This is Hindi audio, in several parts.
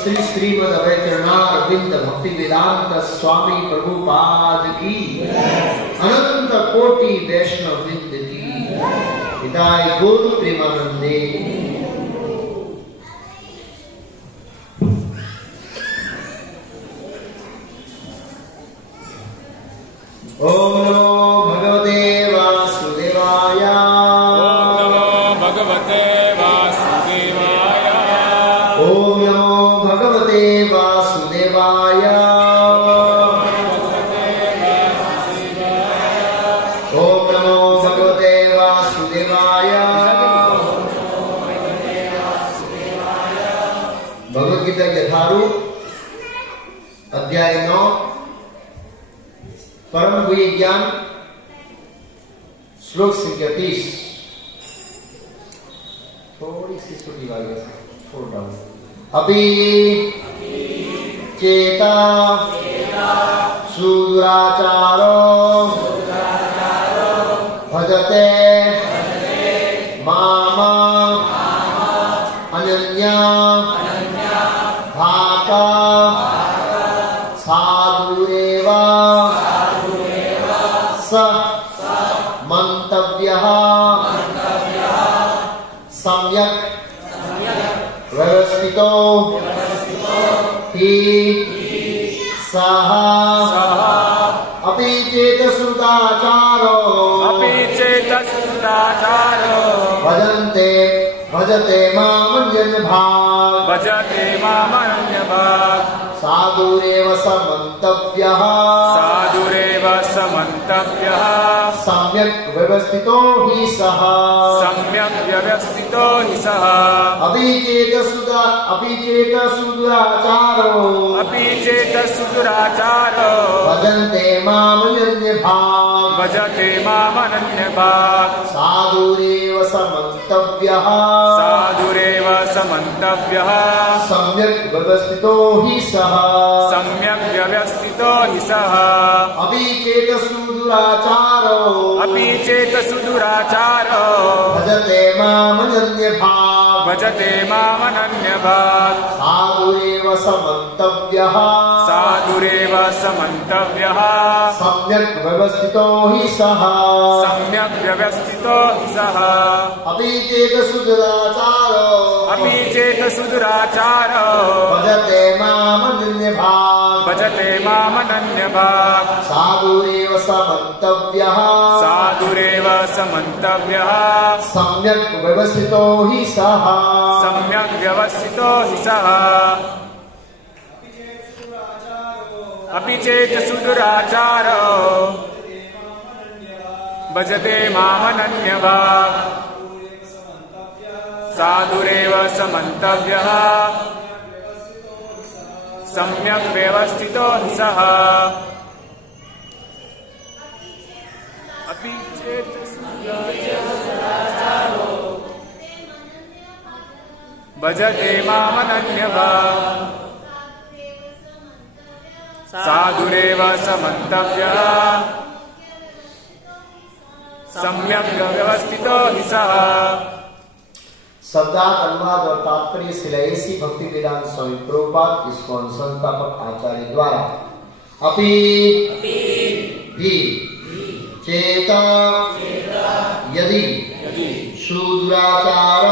श्री श्रीमद अवैचरणार बिंद भक्ति वेदांत स्वामी प्रभुपाद की अनंत कोटि वैष्णव वृंद की हिदाय गुरु प्रेमानंदे। ओम नमो भगवते वासुदेवाय। ओम नमो भगवते वासुदेवाय। ओम नमो भगवते वासुदेवाय। ओम नमो भगवते वासुदेवाय। भगवद गीता यथारूप अध्याय 9 परम गुह्य ज्ञान श्लोक संख्या 30। थोड़ी सी छोटी वाली छोड़ डाउन। अभी चेता सुदुराचारो भजते मामा अनन्या भाका साधुरेवा स मंतव्यः सम्यक् व्यवस्थितो हि सः अपि चेतसुदाचारो भजते मामन्यभाक् साधुरेव समन्तव्यः सम्यक् व्यवस्थितो हि सः अपिचेतसुदुराचारो भजन्ते मामन्यभाक् साधुरेव समन्तव्यः सम्यक् व्यवस्थितो हि सः अपिचेतसुदुराचारो भजते मामनन्यभाक् साधुरेव समन्तव्यः सम्यक् व्यवस्थितो हि सः अपिचेतसुदुराचारो भजते मामनन्यभाक् साधुरेव समन्तव्यः सम्यक् व्यवस्थितो हि सः अपिचेतसुदुराचारो भजते मामनन्यभाक् साधुरेव समन्तव्यः सम्यक् व्यवस्थितो हि सः भजते मामनन्यभाक् साधुरेव समन्तव्यः सम्यक् व्यवस्थितो हि सः। शब्दार्थ अनुवाद और तात्पर्य श्रीलयसी भक्ति वेदांत स्वामी प्रभुपाद इस्कॉन संस्थापक आचार्य द्वारा अपि भी चेता यदि सुदुराचार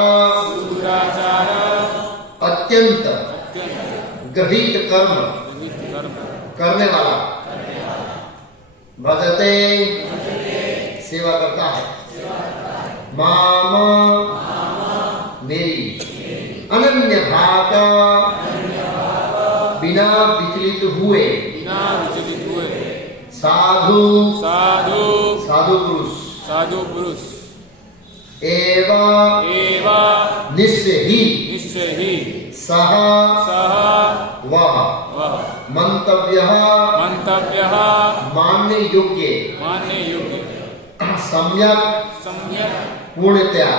अत्यंत गृहीत कर्म करने वाला भजते सेवा करता है माम मेरी अनन्य भाव बिना विचलित हुए साधु पुरुष एवं निश्चय ही सह वह मंतव्यः मानने योग्य सम्यक पूर्णतया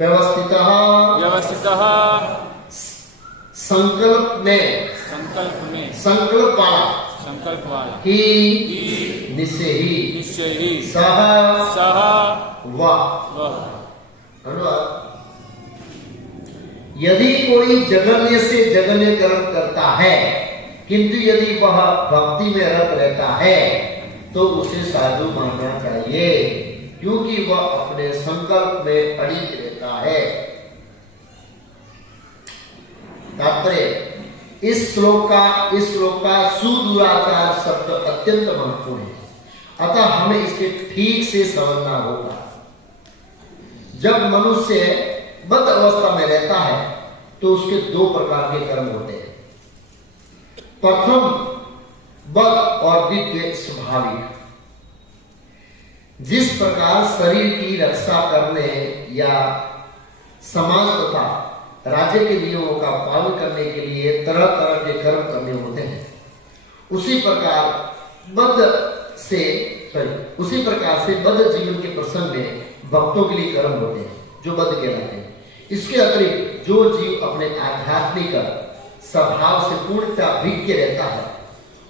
व्यवस्थितः संकल्प वाला ही निश्चय ही सह वह। यदि कोई जघन्य से जघन्य कर्म करता है किंतु यदि वह भक्ति में रत रहता है तो उसे साधु मानना चाहिए क्योंकि वह अपने संकल्प में अड़िग रहता है। तात्पर्य इस श्लोक का सुदुराचार शब्द अत्यंत महत्वपूर्ण है, अतः हमें इसे ठीक से समझना होगा। जब मनुष्य बद्ध अवस्था में रहता है तो उसके दो प्रकार के कर्म होते हैं। प्रथम बद्ध और द्वितीय स्वाभाविक। जिस प्रकार शरीर की रक्षा करने या समाज तथा राज्य के नियमों का पालन करने के लिए तरह तरह के कर्म करने होते हैं, उसी प्रकार से बद्ध जीवन के प्रसंग में भक्तों के लिए कर्म होते हैं जो बद्ध कहलाते हैं। इसके अतिरिक्त जो जीव अपने आध्यात्मिक स्वभाव से पूर्णतः अभिज्ञ रहता है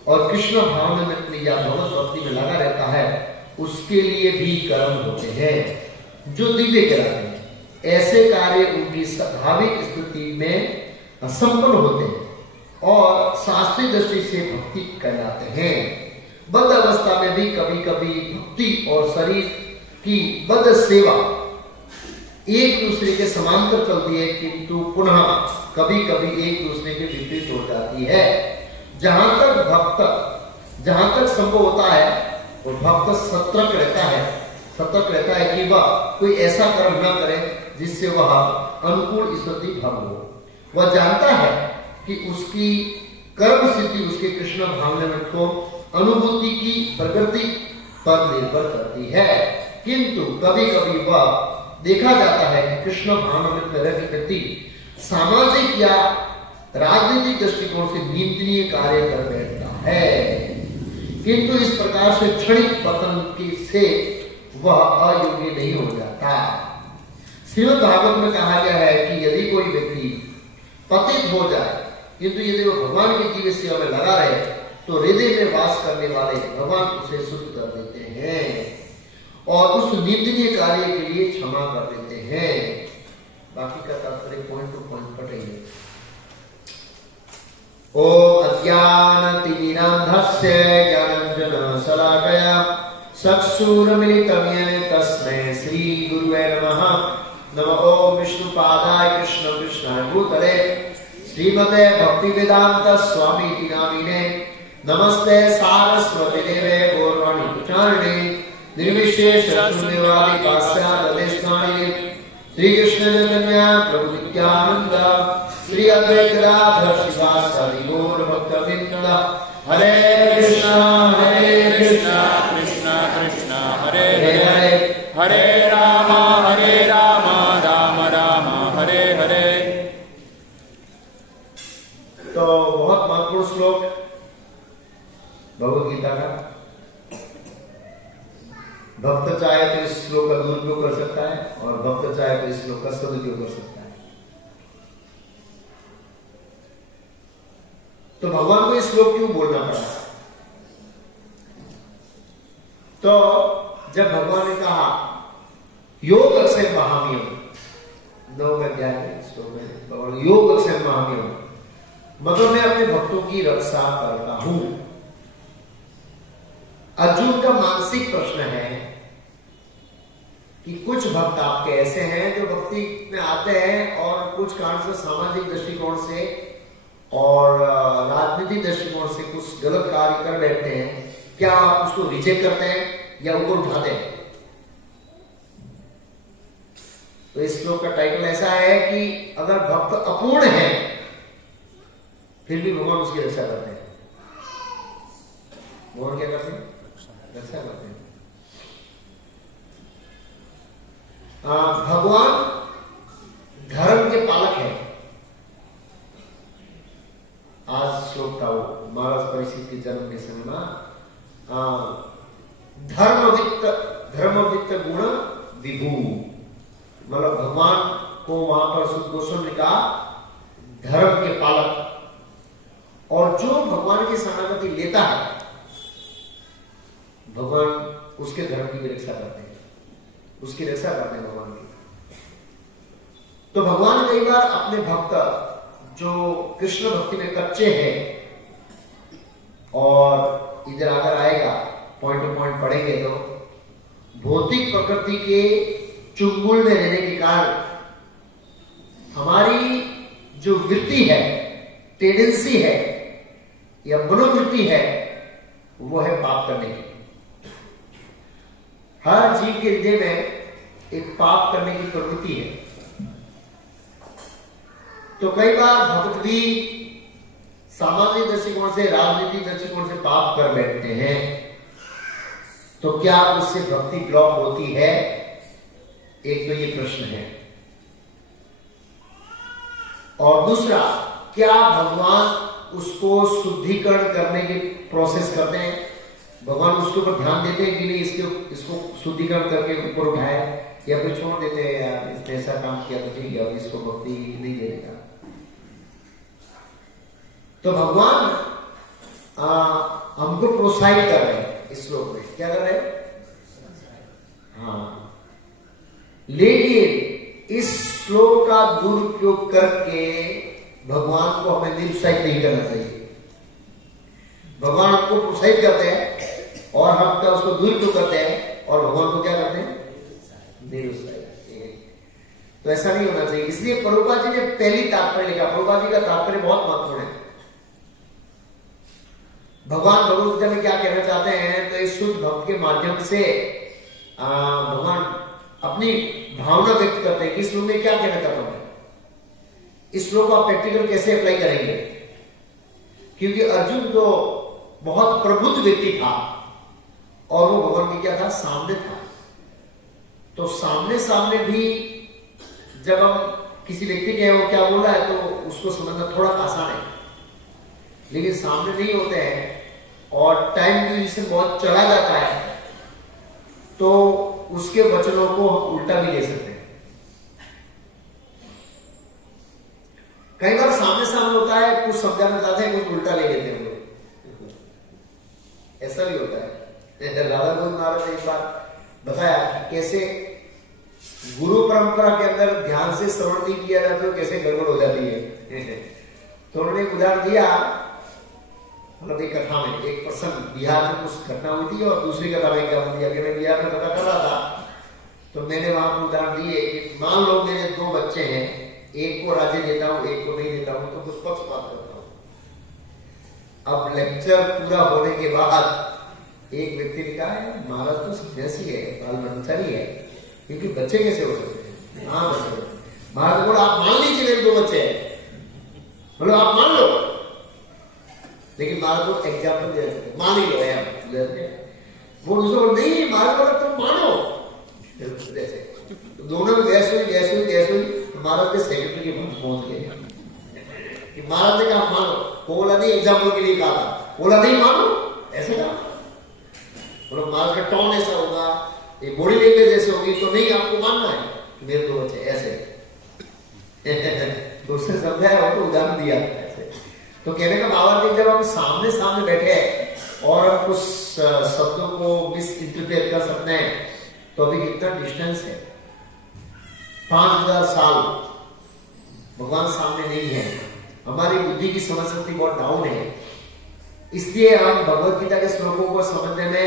और कृष्ण भावना में या भगवत भक्ति में लगा रहता है उसके लिए भी कर्म होते हैं जो दिव्य कहलाते हैं। ऐसे कार्य उनकी स्वाभाविक स्थिति में संपन्न होते हैं और शास्त्रीय दृष्टि से भक्ति कहलाते हैं। बद्ध अवस्था में भी कभी कभी भक्ति और शरीर की बद्ध सेवा एक दूसरे के समांतर चलती है किंतु पुनः कभी कभी एक दूसरे के विपरीत हो जाती है। जहां तक संभव होता है और भक्त सतर्क रहता है कि वह कोई ऐसा कर्म न करे जिससे वह अनुकूल स्थिति भंग हो। वह जानता है कि उसकी कर्म सिद्धि उसके कृष्ण भावना को अनुभूति की प्रकृति पर निर्भर करती है, किंतु कभी कभी वह देखा जाता है कि कृष्ण भावना में व्यक्ति सामाजिक या राजनीतिक दृष्टिकोण से निंदनीय कार्य कर बैठता है, किंतु इस प्रकार से क्षणिक पतन से वह अयोग्य नहीं हो जाता। श्रीमद् भागवत में कहा गया है कि यदि कोई व्यक्ति पतित हो जाए किंतु यदि वो भगवान की दिव्य सेवा में लगा रहे तो हृदय में वास करने वाले भगवान उसे शुद्ध कर देते हैं और उस निंदनीय कार्य के लिए क्षमा कर देते हैं। बाकी का तात्पर्य पॉइंट टू पॉइंट पढ़ेंगे। ओम अज्ञानतिमिरान्धस्य ज्ञानाञ्जनशलाकया चक्षुरुन्मिलितं येन तस्मै श्री गुरुवे नमः। नमो ओम विष्णुपादाय कृष्णाय भूतले श्रीमते भक्तिवेदांत स्वामी नामिने नमस्ते सारस्वती देवे गौरवाणी प्रचारिणे निर्विशेष शून्यवादी पाश्चात्य श्री कृष्ण चैतन्य प्रभु नित्यानंद श्री अद्वैत राधा शिवासादि गौर भक्तवृंद। हरे कृष्णा कृष्णा कृष्णा हरे हरे हरे राम राम राम हरे हरे। तो बहुत महत्वपूर्ण श्लोक भगवद गीता का। भक्त चाहे तो इस श्लोक का दुरुपयोग कर सकता है और भक्त चाहे तो इस श्लोक का सदुपयोग कर सकता है। तो भगवान को ये श्लोक क्यों बोलना पड़ा? तो जब भगवान ने कहा योग अक्षय महामियम, 9वें अध्याय में श्लोक में भगवान योग अक्षय महामियम, मतलब मैं अपने भक्तों की रक्षा करता हूं। अर्जुन का मानसिक प्रश्न है कि कुछ भक्त आपके ऐसे हैं जो भक्ति में आते हैं और कुछ कारण से, सामाजिक दृष्टिकोण से और राजनीतिक दृष्टिकोण से कुछ गलत कार्य कर बैठते हैं। क्या आप उसको रिजेक्ट करते हैं या ऊपर उठाते हैं? तो इस श्लोक का टाइटल ऐसा है कि अगर भक्त अपूर्ण है फिर भी भगवान उसकी रक्षा करते हैं। भगवान क्या करते हैं? रक्षा करते हैं। भगवान धर्म के पालक है। आज श्लोक था वो महाराज परीक्षित के जन्म के समय में, धर्मवित्त गुण विभू, मतलब भगवान को वहां पर सुख गोस्वामी ने कहा धर्म के पालक। और जो भगवान की शरणागति लेता है भगवान उसके धर्म की भी रक्षा करते हैं, उसकी रक्षा करते हैं भगवान की। तो भगवान कई बार अपने भक्त जो कृष्ण भक्ति में कच्चे हैं और इधर अगर आएगा पॉइंट टू पॉइंट पढ़ेंगे तो भौतिक प्रकृति के चुंगल में रहने के कारण हमारी जो वृत्ति है, टेंडेंसी है या मनोवृत्ति है, वो है पाप करने की। हर जीव के हृदय में एक पाप करने की प्रवृत्ति है। तो कई बार भक्त भी सामाजिक दृष्टिकोण से, राजनीतिक दृष्टिकोण से पाप कर बैठते हैं। तो क्या उससे भक्ति ब्लॉक होती है? एक तो ये प्रश्न है। और दूसरा, क्या भगवान उसको शुद्धिकरण करने की प्रोसेस करते हैं? भगवान उसके ऊपर ध्यान देते हैं कि नहीं इसको शुद्धिकरण करके ऊपर उठाए, या फिर छोड़ देते हैं यार इसने ऐसा काम किया तो ठीक है, अब इसको भक्ति नहीं देगा। तो भगवान हमको प्रोत्साहित कर रहे हैं इस श्लोक में। क्या कर रहे हैं? हाँ, लेकिन इस श्लोक का दुरुपयोग करके भगवान को हमें निरुत्साहित नहीं करना चाहिए। भगवान हमको प्रोत्साहित करते हैं और हम क्या उसको दुरुपयोग करते हैं, और भगवान को क्या करते हैं? निरुत्साहित। तो ऐसा नहीं होना चाहिए। इसलिए प्रभुपाद जी ने पहली तात्पर्य लिखा। प्रभुपाद जी का तात्पर्य बहुत महत्वपूर्ण है। भगवान भगवद गीता में क्या कहना चाहते हैं? तो इस शुद्ध भक्त के माध्यम से भगवान अपनी भावना व्यक्त करते हैं कि इस श्लोक में क्या कहना चाहता हूं। इस श्लोक को आप प्रैक्टिकल कैसे अप्लाई करेंगे? क्योंकि अर्जुन तो बहुत प्रबुद्ध व्यक्ति था और वो भगवान के क्या था? सामने था। तो सामने भी जब हम किसी व्यक्ति के वो क्या बोल रहा है तो उसको समझना थोड़ा आसान है, लेकिन सामने नहीं होते हैं और टाइम ड्यूरेशन बहुत चला जाता है तो उसके वचनों को हम उल्टा भी ले सकते हैं। कई बार सामने होता है, कुछ समझाना चाहते हैं, कुछ उल्टा ले लेते हैं लोग, ऐसा भी होता है। राधा गोविंद महाराज ने एक बार बताया कि कैसे गुरु परंपरा के अंदर ध्यान से श्रवण नहीं किया जाता तो कैसे गड़बड़ हो जाती है। तो उन्होंने एक उदाहरण दिया, मतलब एक कथा में एक प्रसंग, बिहार में कुछ घटना हुई थी और दूसरी कथा में क्या दिया कि मैं बिहार में कथा कर रहा था तो मैंने वहां पर उदाहरण दिए कि मान लो मेरे 2 बच्चे हैं, एक को राज्य देता हूं, एक को नहीं देता हूं, तो कुछ पक्षपात करता हूं। अब लेक्चर पूरा होने के बाद एक व्यक्ति ने कहा है महाराज तो सन्यासी है, बाल ब्रह्मचारी है, क्योंकि बच्चे कैसे हो सकते हैं? हाँ बच्चे। महाराज बोला आप मान लीजिए मेरे 2 बच्चे हैं, बोलो आप मान लो, लेकिन महाराज को एग्जाम्पल दे सकते, मान ही लो यार। वो दूसरा नहीं, महाराज बोला तुम मानो, जैसे दोनों में बहस हुई, तो महाराज के सेक्रेटरी के पास पहुंच गए कि महाराज ने कहा मानो, बोला नहीं एग्जाम्पल के लिए कहा था, बोला नहीं मानो, ऐसे कहा। बोला महाराज का टोन ऐसा होगा, ये बॉडी लैंग्वेज ऐसे होगी, तो नहीं आपको मानना है मेरे 2 बच्चे ऐसे। तो उसने समझाया, तो उदाहरण दिया ऐसे। तो कहने का भावार्थ जब हम सामने सामने बैठे हैं और हम उस शब्दों को मिस इंटरप्रेट कर सकते हैं, तो अभी कितना डिस्टेंस है, 5000 साल भगवान सामने नहीं है, हमारी बुद्धि की समझ शक्ति बहुत डाउन है, इसलिए हम भगवत गीता के श्लोकों को समझने में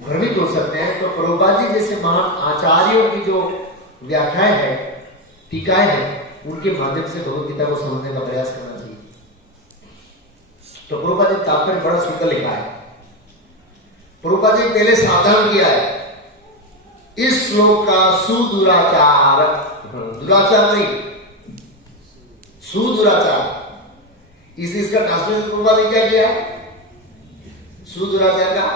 भ्रमित हो सकते हैं। तो प्रभुपाद जी जैसे महान आचार्यों की जो व्याख्याएं है, टीकाएं हैं, उनके माध्यम से भगवत गीता को समझने का प्रयास करना चाहिए। तो प्रभुपाद जी तात्पर्य बड़ा सुंदर लिखा है। प्रभुपाद जी पहले सावधान किया है, इस श्लोक का सुदुराचार, दुराचार नहीं, सुदुराचार, इसका ट्रांसलेशन प्रभुपाद जी क्या किया है? सुदुराचार का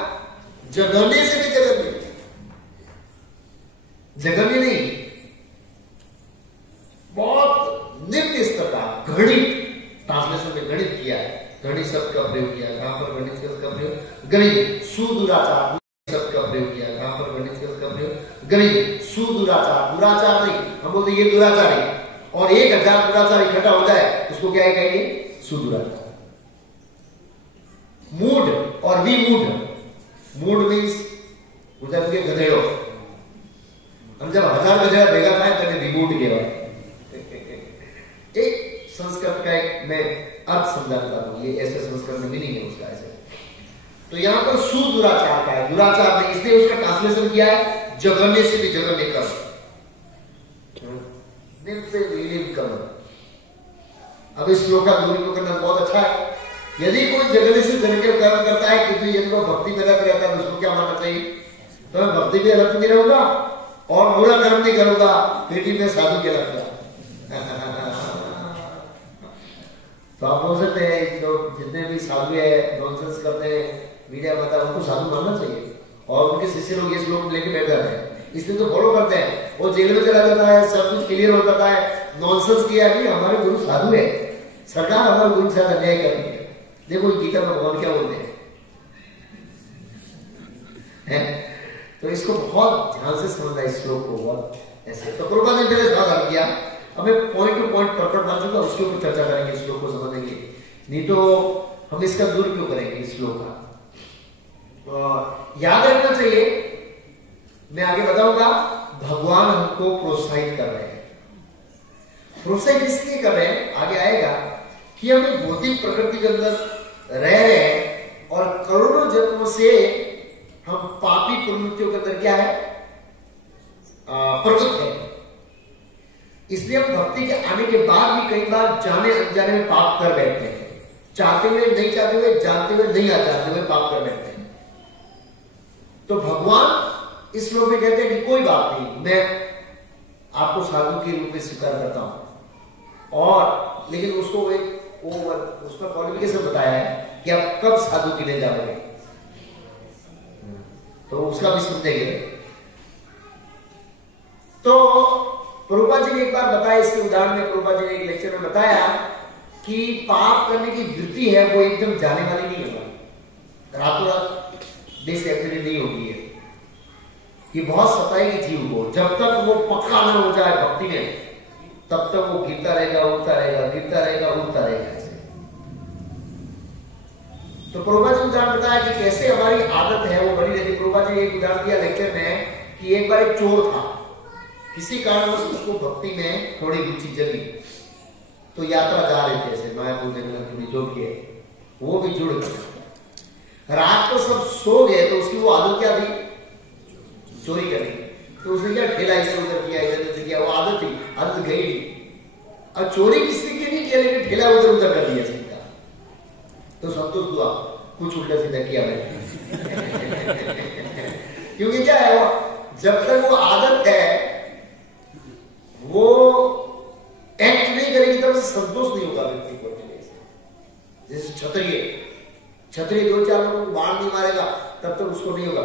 जघन्य से भी जघन्य, जघन्य नहीं, बहुत निम्न स्तर का, घृणित, ट्रांसलेशन में घृणित किया है, घृणित शब्द का प्रयोग किया, कहां पर घृणित शब्द का प्रयोग? घृणित सुदुराचार शब्द का प्रयोग किया, कहां पर घृणित शब्द का प्रयोग? घृणित सुदुराचार, दुराचार नहीं, हम बोलते ये दुराचार है, और 1000 दुराचार इकट्ठा हो जाए उसको क्या कहेंगे? सुदुराचार। मूड और विमूढ़, मूड मीन्स गुजरात के गधेड़ो, हम जब 1000 गधेड़ा भेगा था तो विमूढ़ कहवाय। एक संस्कृत का एक मैं अर्थ समझाता हूं, ये ऐसे संस्कृत में मीनिंग है उसका ऐसे। तो यहां पर सुदुराचार का है, दुराचार नहीं, इसलिए उसका ट्रांसलेशन किया है जघन्य से भी जघन्य कर, अब इस श्लोक का दुरुपयोग करना बहुत अच्छा है। यदि कोई जघन्य से जघन्य कर्म करता है, क्योंकि यदि वो भक्ति में लग रहता है तो उसको क्या मानना चाहिए? तो मैं भक्ति में अलग नहीं रहूंगा और बुरा कर्म नहीं करूंगा, फिर मैं साधु के लगता। तो आप बोल सकते हैं लोग जितने भी साधु है, नॉनसेंस करते हैं, मीडिया बता, उनको साधु मानना चाहिए, और उनके शिष्य लोग ये श्लोक लेके बैठ जाते हैं, इसलिए तो फॉलो करते हैं। वो जेल में चला जाता है, सब कुछ क्लियर हो जाता है, नॉनसेंस किया कि हमारे गुरु साधु है, सरकार हमारे गुरु के साथ अन्याय कर रही है। देखो गीता में भगवान क्या बोलते हैं, तो इसको बहुत ध्यान से समझना इस श्लोक को, बहुत ऐसे। तो प्रभुपाद ने पहले सावधान किया, अब मैं पॉइंट टू पॉइंट परफेक्ट मान चुका, उसके ऊपर चर्चा करेंगे, इस श्लोक को समझेंगे, नहीं तो हम इसका दुरुपयोग करेंगे इस श्लोक का। याद रखना चाहिए, मैं आगे बताऊंगा, भगवान हमको प्रोत्साहित कर रहे हैं। प्रोत्साहित इसलिए कर रहे हैं, आगे आएगा, कि हम एक भौतिक प्रकृति के अंदर रह रहे हैं और करोड़ों जन्मों से हम पापी प्रवृत्तियों के अंदर क्या है? प्रवृत्त है। इसलिए हम भक्ति के आने के बाद भी कई बार जाने अनजाने में पाप कर बैठते हैं, चाहते हुए नहीं चाहते हुए, जानते हुए नहीं जानते हुए पाप कर बैठते हैं। तो भगवान इस श्लोक में कहते हैं कि कोई बात नहीं, मैं आपको साधु के रूप में स्वीकार करता हूं, और लेकिन उसको एक उसका क्वालिफिकेशन बताया है कि आप कब साधु के लिए जाओगे, तो उसका भी समझेंगे। तो प्रभुपाद जी ने एक बार बताया, इसके उदाहरण में प्रभुपाद जी ने एक लेक्चर में बताया कि पाप करने की वृत्ति है वो एकदम जाने वाली नहीं होगी, रातों रात डिसएक्टिवेट नहीं होगी है, ये बहुत सताएगी जीव को। जब तक वो पक्का ना हो जाए भक्ति में, तब तक वो गिरता रहेगा, उठता रहेगा, गिरता रहेगा, उठता रहेगा ऐसे। तो प्रभुपाद जी उदाहरण बताया कि कैसे हमारी आदत है वो बनी रहती। प्रभुपाद जी ने एक उदाहरण दिया लेक्चर में कि एक बार एक चोर था, किसी कारण उसको भक्ति में थोड़ी रुचि जगी, तो यात्रा जा रहे थे ऐसे मायापुर जगन्नाथ जो भी है, वो भी जुड़ गया। रात को सब सो गए तो उसकी वो आदत क्या थी? चोरी करनी। तो उसने क्या ठेला इधर उधर किया, इधर उधर किया, वो आदत थी, आदत गई नहीं। अब चोरी किसी की नहीं किया, लेकिन ठेला उधर उधर कर दिया सीधा, तो संतोष हुआ, कुछ उल्टा सीधा किया मैंने। क्योंकि क्या है, वो जब तक वो आदत है वो एक्ट नहीं करेगी तब से संतोष नहीं होगा व्यक्ति को। जैसे क्षत्रिय 2-4 लोगों को बाण नहीं मारेगा तब तक उसको नहीं होगा,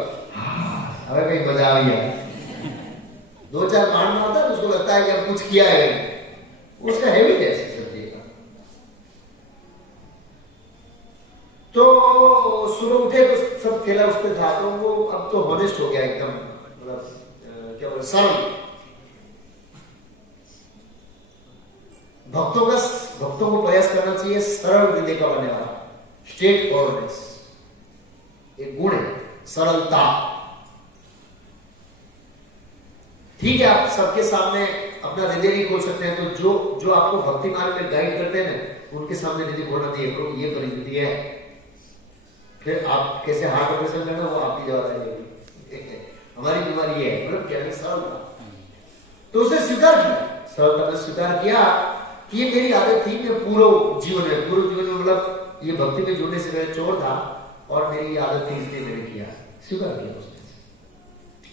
अरे भाई मजा आ गया। 2-4 बाण मारता है तो उसको लगता है कि अब कुछ किया है, उसका हैबिट है क्षत्रिय का। तो सुबह उठे तो सब खेला उस पर था, तो वो अब तो हॉनेस्ट हो गया एकदम, मतलब क्या बोले, सरल। भक्तों का भक्तों को प्रयास करना चाहिए सरल हृदय का बनने वाला, स्ट्रेट फॉरवर्डनेस, एक गुण है सरलता। ठीक है, आप सबके सामने अपना हृदय नहीं खोल सकते हैं, तो जो आपको भक्ति मार्ग में गाइड करते हैं ना, उनके सामने हृदय खोलना चाहिए। करो ये परिस्थिति है, फिर आप कैसे हार्ट ऑपरेशन करना वो आपकी जवाबदारी होगी। हमारी बीमारी ये है, मतलब क्या है सरलता। तो उसे स्वीकार किया, सरलता ने स्वीकार किया कि ये मेरी आदत थी। मैं पूर्व जीवन में मतलब ये भक्ति में जुड़ने से पहले चोर था और मेरी ये आदत थी, इसलिए मैंने किया, स्वीकार किया उसने।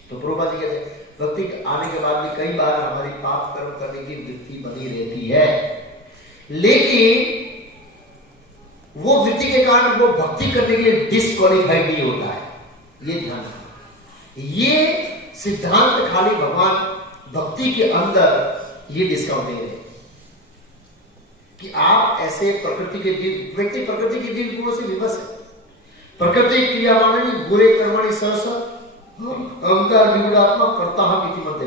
तो प्रभुपाद जी कहते हैं भक्ति आने के बाद भी कई बार हमारी पाप कर्म करने की वृत्ति बनी रहती है, लेकिन वो वृत्ति के कारण वो भक्ति करने के लिए डिस्क्वालिफाइड नहीं होता है। ये ध्यान रखना। ये सिद्धांत खाली भगवान भक्ति के अंदर ये डिस्काउंट दे रहे हैं कि आप ऐसे प्रकृति के व्यक्ति प्रकृति के दिव्य गुणों से विवश है। प्रकृति क्रियावाणी बुरे कर्मणि सहस अहंकार विगुणात्मा करता हम इति मध्य।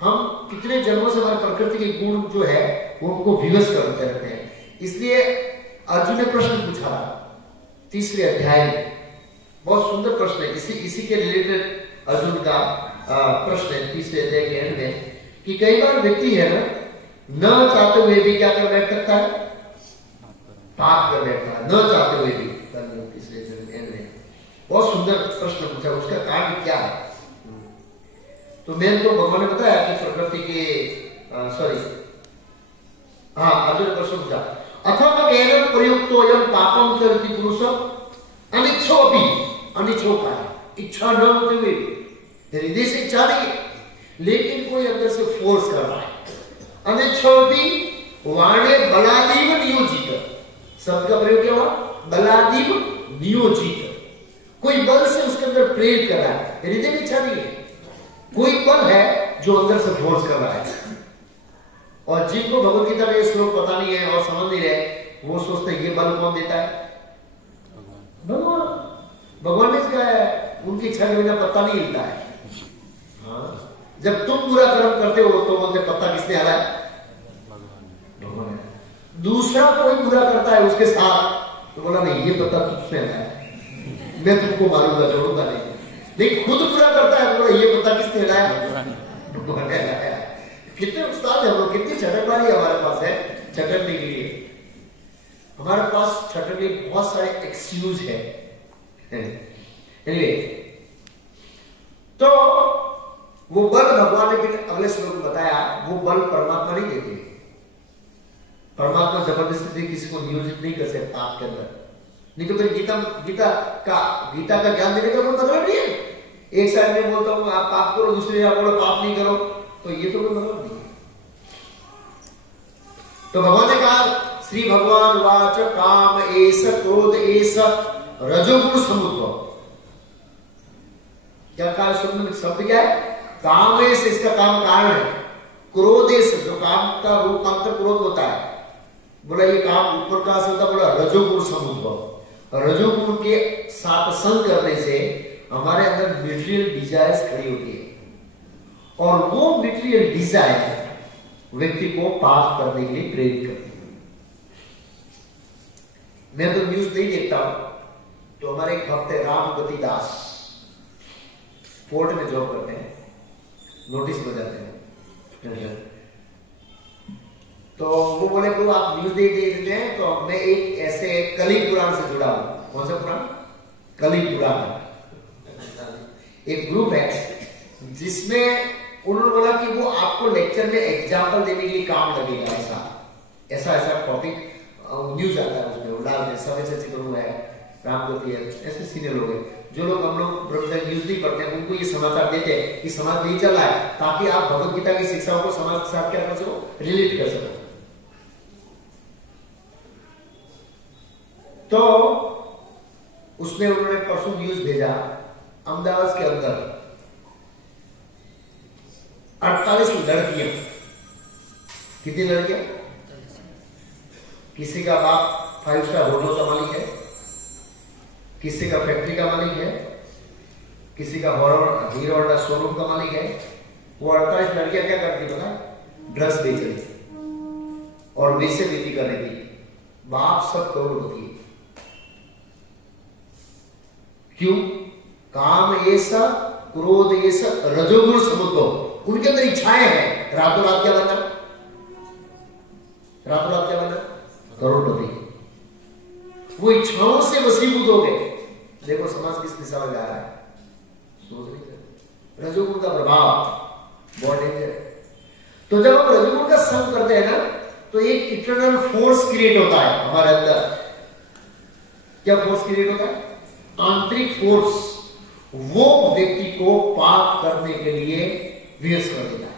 हम कितने जन्मों से हमारे प्रकृति के गुण जो है वो उनको विवश करते रहते हैं। इसलिए अर्जुन ने प्रश्न पूछा 3रे अध्याय में, बहुत सुंदर प्रश्न है, इसी के रिलेटेड अर्जुन का प्रश्न है 3रे अध्याय के एंड में, कि कई बार व्यक्ति है ना न चाहते हुए भी क्या कर बैठ सकता है, पाप कर बैठता है, न चाहते हुए भी। 3रे एंड में बहुत सुंदर प्रश्न पूछा, उसका कारण क्या है। तो मैंने तो भगवान ने बताया कि प्रकृति के अर्जुन ने प्रश्न पूछा अथवा केवल प्रयुक्तोयम पापम करति पुरुष अनिच्छोपि, अनिच्छो का इच्छा न होते हुए हृदय से इच्छा नहीं, लेकिन कोई अंदर से फोर्स कर रहा है। अनिच्छोपि वाणे बलादीव नियोजित, शब्द का प्रयोग क्या हुआ, बलादीव नियोजित, कोई बल से उसके अंदर प्रेरित कर रहा है, हृदय में इच्छा नहीं है, कोई बल है जो अंदर से फोर्स कर रहा है। और जिनको भगवत गीता का ये श्लोक पता नहीं है और समझ नहीं रहे, वो सोचते हैं ये बल कौन देता है, भगवान। भगवान ने कहा है उनकी इच्छा के बिना पत्ता नहीं हिलता है। हाँ, जब तुम पूरा कर्म करते हो तो बोलते पत्ता किसने हलाया, भगवान ने। दूसरा कोई पूरा करता है उसके साथ तो बोला नहीं ये पत्ता तुझसे हलाया, मैं तुमको मारूंगा, छोड़ूंगा नहीं खुद पूरा करता है तो बोला ये पत्ता किसने हलाया, भगवान ने हलाया। कितने उस्ताद है हम लोग, कितनी छटकबारी हमारे पास है छटकने के लिए। हमारे पास छटकने के लिए बहुत सारे एक्सक्यूज है। anyway, तो वो बल भगवान ने फिर अगले श्लोक में बताया, वो बल परमात्मा नहीं देते। परमात्मा जबरदस्ती किसी को नियोजित नहीं कर सकता आपके अंदर, नहीं तो फिर गीता का ज्ञान देने का कोई मतलब नहीं है। एक साइड में बोलता हूं आप पाप करो, दूसरी साइड बोलो पाप नहीं करो, तो ये तो कोई मतलब नहीं है। तो भगवान ने कहा श्री भगवान वाच काम एस क्रोध एस रजोगुण समुद्भव। क्या कहा शब्द क्या है, काम एस, इसका काम कारण है, क्रोध एस जो काम का रूपांतर क्रोध होता है, बोला ये काम ऊपर कहां से होता, बोला रजोगुण समुद्भव। रजोगुण के साथ संग करने से हमारे अंदर मेटीरियल डिजायर्स खड़ी होती है और वो मेटीरियल डिजायर व्यक्ति को पाप करने के लिए प्रेरित करती है। मैं तो न्यूज नहीं देखता हूं, तो हमारे एक भक्त है रामगति दास, कोर्ट में जॉब करते हैं, नोटिस बजाते हैं। तो वो बोले को आप न्यूज नहीं देखते हैं, तो मैं एक ऐसे कलिंग पुराण से जुड़ा हूं। कौन सा पुराण, कलिंग पुराण। एक ग्रुप है जिसमें उन्होंने बोला कि वो आपको लेक्चर में एग्जाम्पल देने के लिए काम लगेगा। ऐसा टॉपिक न्यूज आता है उसमें, उल्लास समय से चिकन है, रामगति है, ऐसे सीनियर लोग हैं। जो लोग हम लोग ब्रह्मचारी न्यूज नहीं पढ़ते हैं उनको ये समाचार देते हैं कि समाज नहीं चल रहा है, ताकि आप भगवत गीता की शिक्षाओं को समाज के साथ क्या कर सको, रिलेट कर सको। तो उसमें उन्होंने परसों न्यूज भेजा, अहमदाबाद के अंदर 48 लड़कियां, कितनी लड़कियां, किसी का बाप 5 स्टार होटल का मालिक है, किसी का फैक्ट्री का मालिक है, किसी का हीरो होंडा शोरूम का मालिक है। वो 48 लड़कियां क्या करती पता, ड्रग्स बेच रही। और वैसे विधि कर रही थी, बाप सब करोड़पति है। क्यों? काम ऐसा, क्रोध ऐसा, रजोगुण समुद्र, उनके अंदर इच्छाएं हैं। रातों रात क्या बनना? रातों रात क्या बनना? करोड़पति। वो इच्छाओं से वशीभूत हो गए। देखो समाज किस दिशा में जा रहा है, सोच नहीं सकते। रजोगुण का प्रभाव बहुत डेंजर है। तो जब हम रजोगुण का संग करते हैं ना, तो एक इटर्नल फोर्स क्रिएट होता है हमारे अंदर। क्या फोर्स क्रिएट होता है? आंतरिक फोर्स। वो व्यक्ति को पाप करने के लिए विवश कर देता है।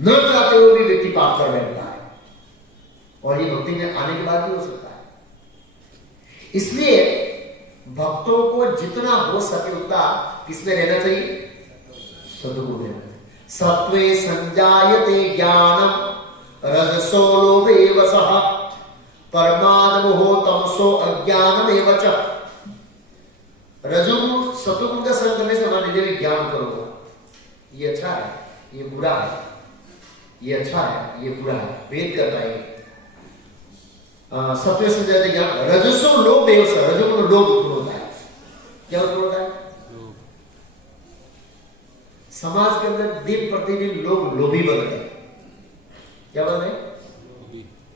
न चाहते हुए भी व्यक्ति पाप कर बैठता है, और ये भक्ति में आने के बाद भी हो सकता है। इसलिए भक्तों को जितना हो सके उतना किसमें रहना चाहिए? सद्गुण रहना चाहिए। सत्वे संजायते ज्ञानम रजसो लोभे वसः परमाद मोहो तमसो अज्ञानमेव च। रजोगुण सत्वगुण का संग करने से हमारे हृदय में ज्ञान करोगा, ये अच्छा है, ये बुरा है, ये अच्छा है, ये बुरा है, भेद करता है। सत्व संजायते ज्ञान रजसो लोभ एव स। रजोगुण लोभ उत्पन्न होता है। क्या उत्पन्न होता है? समाज के अंदर दिन प्रतिदिन लोग लोभी बन रहे हैं। क्या बन रहे?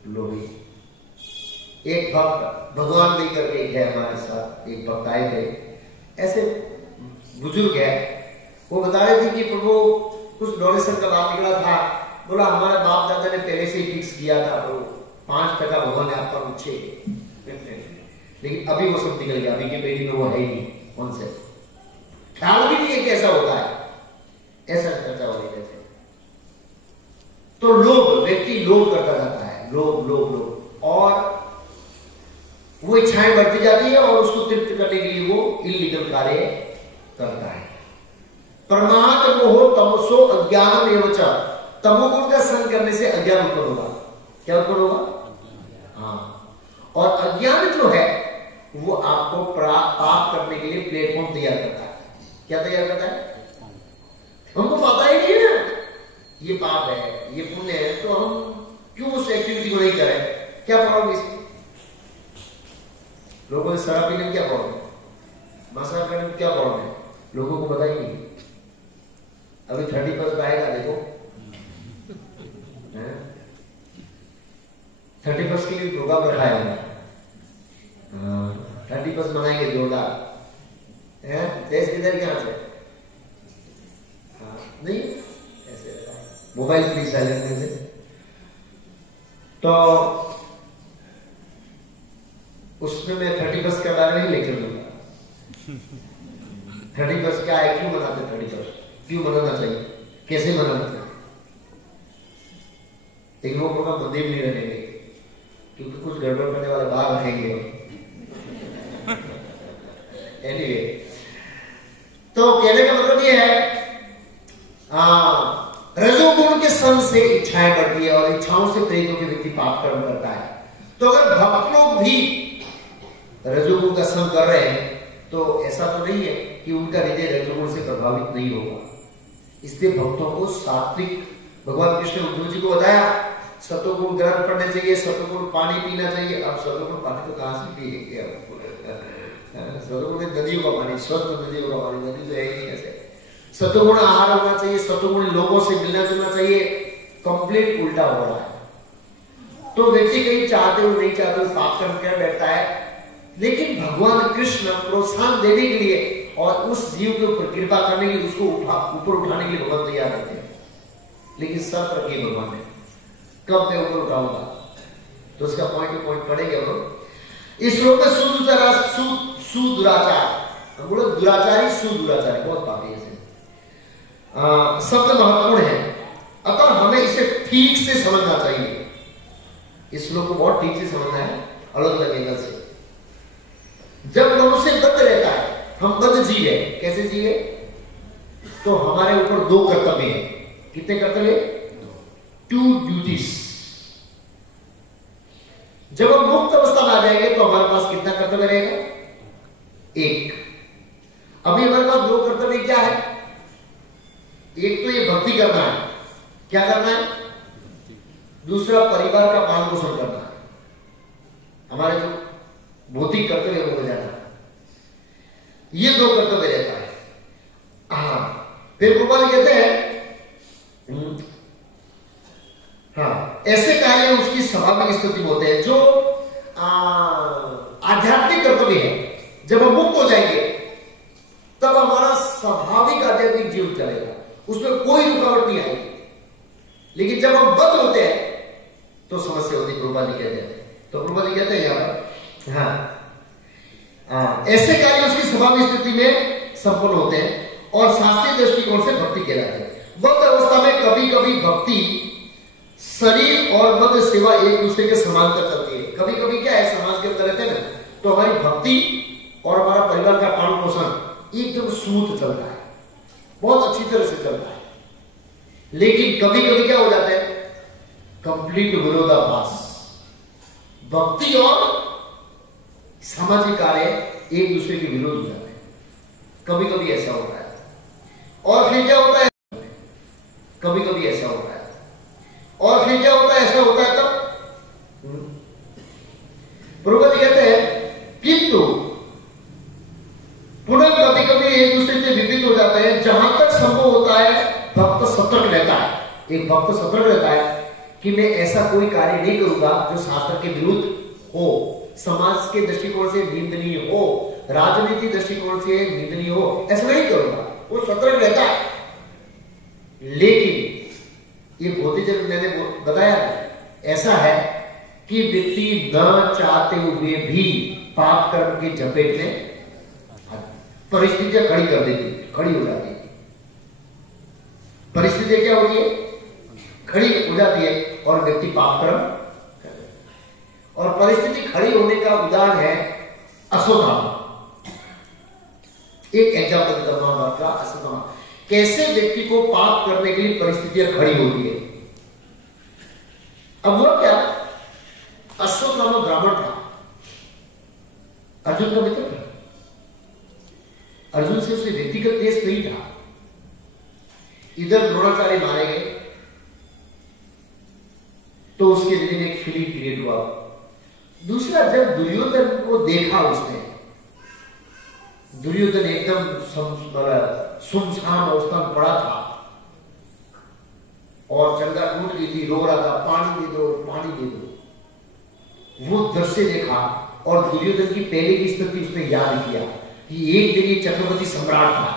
लोभी। एक भक्त भगवान नहीं करके एक है हमारे साथ, एक भक्त आए थे, ऐसे बुजुर्ग है, वो बता रहे थे कि प्रभु कुछ डोनेशन का बात निकला था, बोला हमारे बाप दादा ने पहले से ही फिक्स किया था, प्रभु 5% भगवान ने आपका पूछे, लेकिन अभी वो सब निकल गया, अभी की पीढ़ी में वो है ही नहीं, उनसे ख्याल भी नहीं है कैसा होता है, ऐसा चर्चा हो रही है। तो लोभ, व्यक्ति लोभ करता रहता है, लोभ लोभ लोभ, और वो इच्छाएं बढ़ती जाती है और उसको तृप्त करने के लिए वो इल्लीगल कार्य करता है। प्रमाद मोह तमसो अज्ञानम एव च। तमोगुण का संग करने से अज्ञान उत्पन्न होगा। क्या उत्पन्न होगा? हाँ। और अज्ञान जो है वो आपको पाप करने के लिए प्लेटफॉर्म तैयार करता है। क्या तैयार करता है? हमको पता ही नहीं है ना ये पाप है, ये पुण्य है, तो हम क्यों उस एक्टिविटी को नहीं करें? क्या प्रॉब्लम इसमें? लोगों ने शराब पीने में क्या प्रॉब्लम है? मसाला करने में क्या प्रॉब्लम है? लोगों को पता ही नहीं। अभी 30% आएगा, देखो 30% के लिए प्रोग्राम रखा है, 30% मनाएंगे जोरदार। देश किधर यहाँ से? नहीं, ऐसे मोबाइल प्लीज साइलेंट में से। तो उसमें मैं 30% के बारे में ही लेक्चर दूंगा। 30% क्या है, क्यों मनाते 30%, क्यों मनाना चाहिए, कैसे मनाना चाहिए। लेकिन वो प्रोग्राम मंदिर नहीं रहेंगे, क्योंकि कुछ गड़बड़ करने वाले बाहर रहेंगे। एनीवे, तो कहने का मतलब ये है, रजोगुण के संग से इच्छाएं बढ़ती है और इच्छाओं से प्रेरित होकर व्यक्ति पाप कर्म करता है। तो अगर भक्त लोग भी रजोगुण का संग कर रहे हैं तो ऐसा तो नहीं है कि उनका हृदय रजोगुण से प्रभावित नहीं होगा। इसलिए भक्तों को सात्विक, भगवान कृष्ण ने उद्धव जी को बताया सत्वगुण ग्रहण करने चाहिए, सत्वगुण पानी पीना चाहिए। अब सत्वगुण पानी तो कहां से पिएंगे? सत्वगुण नदियों का पानी, स्वस्थ नदियों का पानी, नदी तो है ही नहीं ऐसे। सत्वगुण आहार होना चाहिए, सत्वगुण लोगों से मिलना जुलना चाहिए, कंप्लीट उल्टा हो रहा है। तो व्यक्ति कहीं चाहते हुए नहीं चाहते हुए पाप कर्म कर बैठता है, लेकिन भगवान कृष्ण प्रोत्साहन देने के लिए और उस जीव के ऊपर कृपा करने के लिए, उसको ऊपर उठाने के लिए भगवान तैयार रहते हैं। लेकिन शर्त रखी भगवान ने, कब मैं ऊपर उठाऊंगा, तो उसका पॉइंट टू पॉइंट पढ़ेंगे हम लोग। इस श्लोक में सुदुराचार, हम बोले दुराचारी सुदुराचारी, बहुत पापी है शब्द महत्वपूर्ण है, अतः हमें इसे ठीक से समझना चाहिए। इस श्लोक को बहुत ठीक से समझना है, अलग अलग एंगल से। जब मनुष्य बद्ध रहता है, हम बद्ध जीव है, कैसे जीव है? तो हमारे ऊपर 2 कर्तव्य है। कितने कर्तव्य? 2 ड्यूटीज। जब हम मुक्त अवस्था में आ जाएंगे तो हमारे पास कितना कर्तव्य रहेगा? 1। अभी हमारे पास 2 कर्तव्य क्या है? एक तो ये भक्ति करना है। क्या करना है? दूसरा परिवार का पालन पोषण करना है, हमारे जो भौतिक कर्तव्य हो जाना, ये दो कर्तव्य रहता है। हाँ, फिर गोपाल कहते हैं हाँ, ऐसे कार्य उसकी स्वाभाविक स्थिति में होते हैं जो आध्यात्मिक कर्तव्य है। जब हम मुक्त हो जाएंगे तब हमारा स्वाभाविक आध्यात्मिक जीवन चलेगा, उसमें कोई रुकावट नहीं आएगी। लेकिन जब हम बद्ध होते हैं तो समस्या होती है, प्रभुपाद जी कहते हैं। तो प्रभुपाद जी कहते हैं यहां पर हाँ, ऐसे कार्य उसकी स्वाभाविक स्थिति में संपन्न होते हैं और शास्त्रीय दृष्टिकोण से भक्ति कहलाते हैं। बद्ध अवस्था में कभी कभी भक्ति शरीर और बद्ध सेवा एक दूसरे के समांतर चलती है। कभी कभी क्या है, समाज के अंदर रहते हैं ना, तो हमारी भक्ति और हमारा परिवार का पालन पोषण एकदम स्मूथ चलता है, बहुत अच्छी तरह से चलता है। लेकिन कभी कभी क्या हो जाता है, कंप्लीट विरोधाभास, भक्ति और सामाजिक कार्य एक दूसरे के विरोध हो जाते हैं। कभी कभी ऐसा होता है। और फिर क्या होता है, कभी कभी ऐसा होता है। और फिर क्या होता है, ऐसा होता है तब प्रभुपाद जी कहते हैं किंतु पुनः कभी कभी एक दूसरे से विपरीत हो जाते हैं। जहां तक संभव होता है भक्त सतर्क रहता है। एक भक्त सतर्क रहता है कि मैं ऐसा कोई कार्य नहीं करूंगा जो शास्त्र के विरुद्ध हो, समाज के दृष्टिकोण से निंदनीय हो, राजनीति दृष्टिकोण से निंदनीय हो, ऐसा नहीं करूंगा। वो सतर्क रहता है। लेकिन ये भौतिक जगत मैंने बताया ऐसा है कि व्यक्ति न चाहते हुए भी पाप कर्म के चपेट में परिस्थितियां खड़ी कर देती, खड़ी हो जाती है। परिस्थितियां क्या होती है, खड़ी हो जाती है और व्यक्ति पाप कर्म कर देता है। और परिस्थिति खड़ी होने का उदाहरण है अश्वत्थामा। एक एग्जाम्पल देता हूं आपका, अश्वत्थामा कैसे व्यक्ति को पाप करने के लिए परिस्थितियां खड़ी होती है। अब वो क्या, अश्वत्थामा ब्राह्मण था, अर्जुन का मित्र था, अर्जुन से उसे व्यक्तिगत द्वेष नहीं था। इधर द्रोणाचार्य मारे गए तो उसके लिए एक फ्री पीरियड हुआ। दूसरा, जब दुर्योधन को देखा उसने, दुर्योधन एकदम सुनसान अवस्था में पड़ा था और चंदा टूट गई थी, रो रहा था, पानी दे दो, पानी दे दो। वो दृश्य देखा और दुर्योधन की पहले की स्थिति उसने याद किया कि एक दिन ये चक्रवर्ती सम्राट था।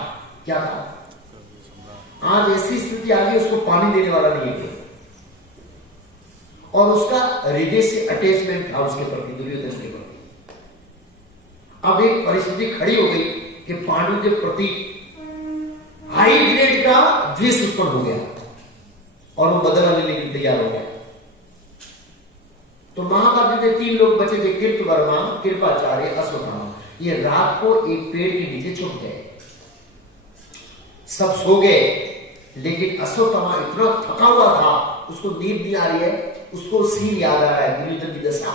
क्या था, आज ऐसी स्थिति आ गई उसको पानी देने वाला नहीं है। और उसका हृदय से अटैचमेंट था उसके प्रति, दुर्योधन के प्रति। अब एक परिस्थिति खड़ी हो गई कि पांडु के प्रति हाई ग्रेड का द्वेष उत्पन्न हो गया और वो बदला लेने के लिए तैयार हो गया। तो महाभारत में 3 लोग बचे थे, कृतवर्मा, कृपाचार्य, अश्वत्थामा। ये रात को एक पेड़ के नीचे छुप गए, सब सो गए। लेकिन अश्वत्थामा इतना थका हुआ था, उसको नींद नहीं आ रही है, उसको सीन याद आ रहा है, दुर्योधन की दशा,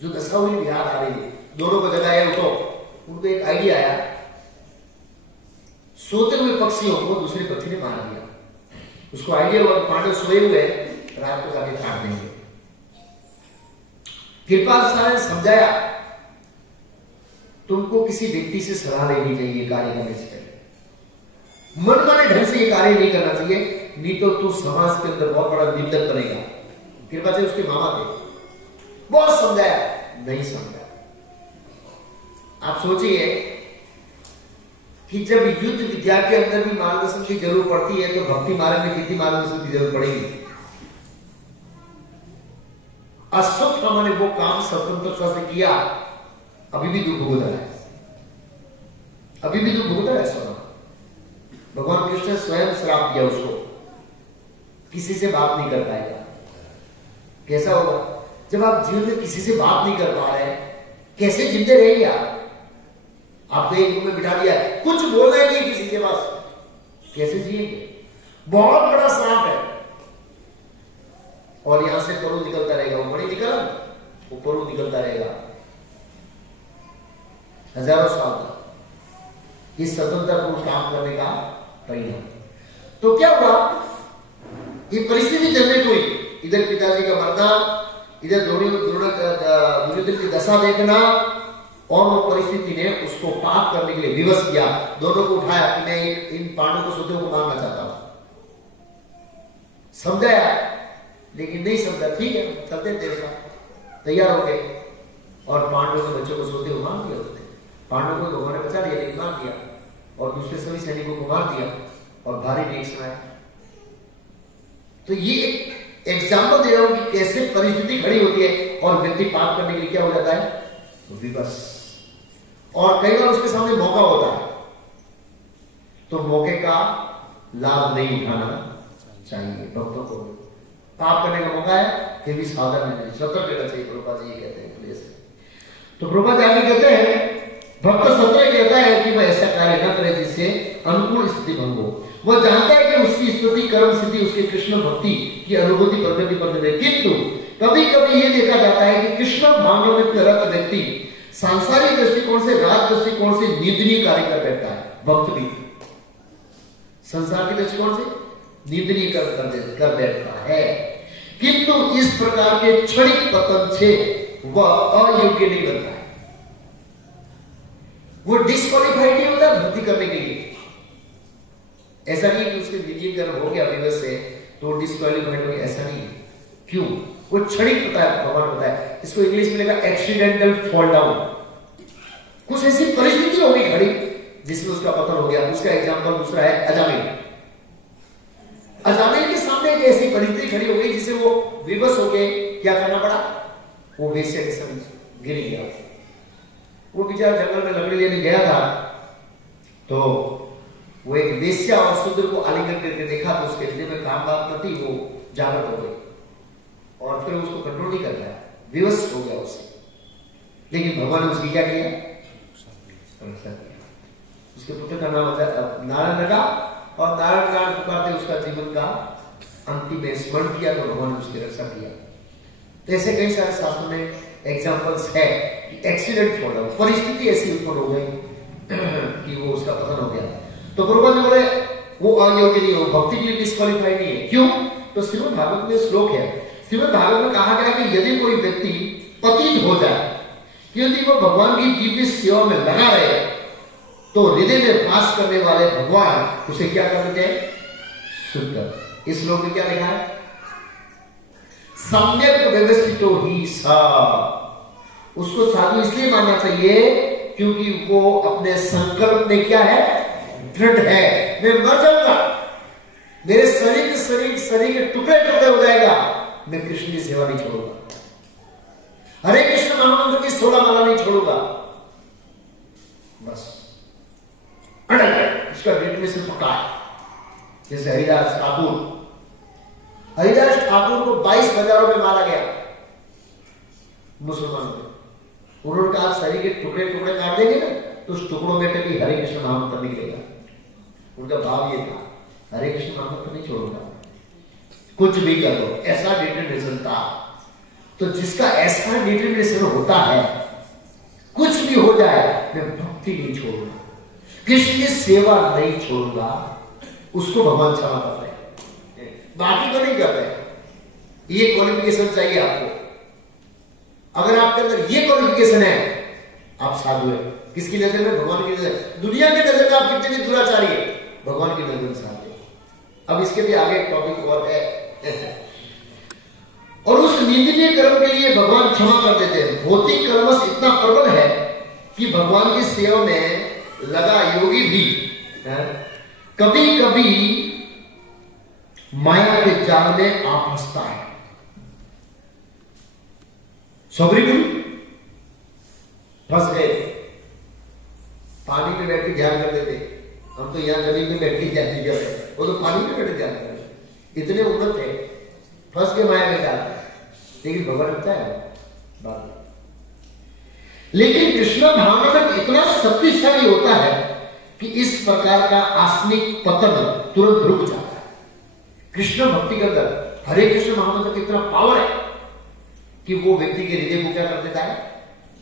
जो दशा हुई याद आ रही है। दोनों को जगाया, उठो। उनको एक आइडिया आया, सोते हुए पक्षियों को दूसरे पक्षी ने मार दिया। उसको आइडिया हुआ पांडव सोए हुए रात को जाके काट देंगे। कृपाचार्य ने समझाया तुमको किसी व्यक्ति से सलाह लेनी चाहिए कार्य करने से पहले, मनमाने ढंग से ये कार्य नहीं करना चाहिए, नहीं तो तू समाज के अंदर बहुत बड़ा निंदक बनेगा। कृपाचार्य उसके मामा थे, बहुत समझाया, नहीं समझा। आप सोचिए कि जब युद्ध विद्या के अंदर भी मार्गदर्शन की जरूरत पड़ती है तो भक्ति मार्ग में कितनी मार्गदर्शन की जरूरत पड़ेगी। अश्वत्थामा ने वो काम स्वतंत्रता से किया, अभी भी दुख भुगत रहा है, अभी भी दुख भुगत रहा है अश्वत्थामा। भगवान कृष्ण ने स्वयं श्राप दिया उसको, किसी से बात नहीं कर पाएगा। कैसा होगा जब आप जीवन में किसी से बात नहीं कर पा रहे हैं, कैसे जिंदे रहेंगे आप? आपको एक रूम में बिठा दिया, कुछ बोलना ही नहीं किसी के पास, कैसे जिएंगे? बहुत बड़ा श्राप है। और यहां से परू निकलता रहेगा, ऊपर ही निकला, वो परू निकलता रहेगा हजारों साल तक। इस स्वतंत्रता को काम करने का परिणाम। तो क्या हुआ, ये परिस्थिति जनरेट हुई, इधर पिताजी का मरना, इधर दुर्योधन की दशा देखना, और वो परिस्थिति ने उसको पाप करने के लिए विवश किया, दोनों को उठाया कि मैं इन पांडवों को सोते को मारना चाहता हूं। समझाया लेकिन नहीं समझा, ठीक है चलते तेरे साथ, तैयार हो गए और पांडवों के बच्चों को सोते को मार दिया उसने। पांडवों को भगवान ने बचा दिया लेकिन मार दिया, और दूसरे सभी सैनिकों को मार दिया और भारी रिएक्शन आया। तो ये एक एग्जाम्पल दे रहा हूं कि कैसे परिस्थिति खड़ी होती है और व्यक्ति पाप करने के लिए क्या हो जाता है, विवश। और कई बार उसके सामने मौका होता है तो मौके का लाभ नहीं उठाना चाहिए। भक्तों को पाप करने का मौका है फिर भी सावधान रहना, सतर्क रहना चाहिए। प्रभुपाद जी ये कहते हैं प्लीज। तो प्रभुपाद जी आगे कहते हैं, भक्त सतर्क कहता है कि वह ऐसा कार्य न करे जिससे अनुकूल स्थिति भंग हो। वह जानता है कि उसकी स्तुति कर्म सिद्धि उसके कृष्ण भक्ति की अनुभूति प्रगति पर दे, किंतु कभी कभी यह देखा जाता है कि कृष्ण भावना में रत व्यक्ति सांसारिक दृष्टिकोण से, राज दृष्टिकोण से निंदनीय कार्य कर बैठता है। भक्त भी संसार के दृष्टिकोण से निंदनीय कर बैठता है, किंतु इस प्रकार के क्षणिक पतन से वह अयोग्य नहीं बनता है, वो डिस्क्वालिफाइड नहीं होता भक्ति करने के लिए। ऐसा नहीं कि उसके निजी कर्म हो गया विवश से तो डिस्क्वालिफाइड हो गया, ऐसा नहीं है। क्यों? वो क्षणिक पता है, भगवान पता है। इसको इंग्लिश में लिखा एक्सीडेंटल फॉल डाउन। कुछ ऐसी परिस्थिति हो गई खड़ी जिसमें उसका पतन हो गया। उसका एग्जांपल दूसरा है अजामिल। अजामिल के सामने एक ऐसी परिस्थिति खड़ी हो गई जिसे वो विवश होके क्या करना पड़ा, वो वेश्या के समझ गिर गया। वो बेचारा जंगल में लकड़ी लेने गया था तो वो एक वेश्या और शूद्र को आलिंगन करके देखा तो उसके हृदय में काम बात न थी, वो जागृत हो गई और फिर उसको कंट्रोल नहीं कर पाया, विवश हो गया उससे। लेकिन भगवान ने उसकी क्या किया, उसके पुत्र का नाम नारायण रखा और नारायण नारायण पुकारते उसका जीवन का अंतिम में स्मरण किया तो भगवान ने उसकी रक्षा किया। तो ऐसे कई सारे शास्त्रों में एग्जाम्पल्स है कि एक्सीडेंट हो गया, परिस्थिति ऐसी उत्पन्न हो गई कि वो उसका पतन हो गया। तो प्रभुपाद जी बोले वो अयोग्य नहीं हो, भक्ति के लिए डिस्क्वालिफाइड नहीं है। क्यों? तो श्रीमद् भागवत में श्लोक है, श्रीमद् भागवत में कहा गया कि यदि कोई व्यक्ति पतित हो जाए, यदि वो भगवान की दिव्य सेवा में लगा रहे तो हृदय में वास करने वाले भगवान उसे क्या कर देते हैं, शुद्ध। इस श्लोक में क्या लिखा है, सम्यक व्यवस्थितो ही सा। उसको साधु इसलिए मानना चाहिए क्योंकि वो अपने संकल्प में क्या है, दृढ़ है। मैं मर जाऊंगा, मेरे शरीर के टुकड़े टुकड़े हो जाएगा, मैं कृष्ण की सेवा नहीं छोड़ूंगा, हरे कृष्ण महामंत्र की 16 माला नहीं छोड़ूंगा। बस इसका डेट में से पक्का है। जैसे हरिदास ठाकुर को 22,000 में मारा गया मुसलमानों में। उन्होंने कहा शरीर के टुकड़े टुकड़े काट देंगे ना तो उस टुकड़ों में भी हरे कृष्ण महामंत्र निकलेगा। उनका भाव ये था, हरे कृष्ण महामंत्र नहीं छोड़ूंगा, कुछ भी कर लो। ऐसा डिटरमिनेशन था। तो जिसका ऐसा डिटरमिनेशन होता है, कुछ भी हो जाए मैं भक्ति नहीं छोड़ूंगा, कृष्ण की सेवा नहीं छोड़ूंगा, उसको भगवान क्षमा करते हैं, बाकी को नहीं करते हैं। ये क्वालिफिकेशन चाहिए आपको। अगर आपके अंदर ये क्वालिफिकेशन है, आप साधु है। किसकी नजर में? भगवान की नजर। दुनिया की नजर में आप कितने भी दुराचारी है, भगवान की नजर में साधु है। अब इसके भी आगे एक टॉपिक और है। और उस निंदनीय कर्म के लिए भगवान क्षमा कर देते हैं। भौतिक कर्मश इतना प्रबल है कि भगवान की सेवा में लगा योगी भी कभी कभी माया के जाल में आ फंसता है। सबरी फंस गए, पानी में बैठ के ध्यान कर देते। हम तो यहां जमीन में बैठ के ध्यान नहीं कर रहे, वो तो पानी में बैठ के ध्यान कर रहे। इतने उन्नत थे, फंस के माया में जाल। लेकिन भगवान कहता है बात। लेकिन कृष्ण भावनामृत इतना शक्तिशाली होता है कि इस प्रकार का आसनिक पतन तुरंत रुक जाता है। कृष्ण भक्ति के अंदर हरे कृष्ण महामंत्र की इतना पावर है कि वो व्यक्ति के हृदय को क्या कर देता है,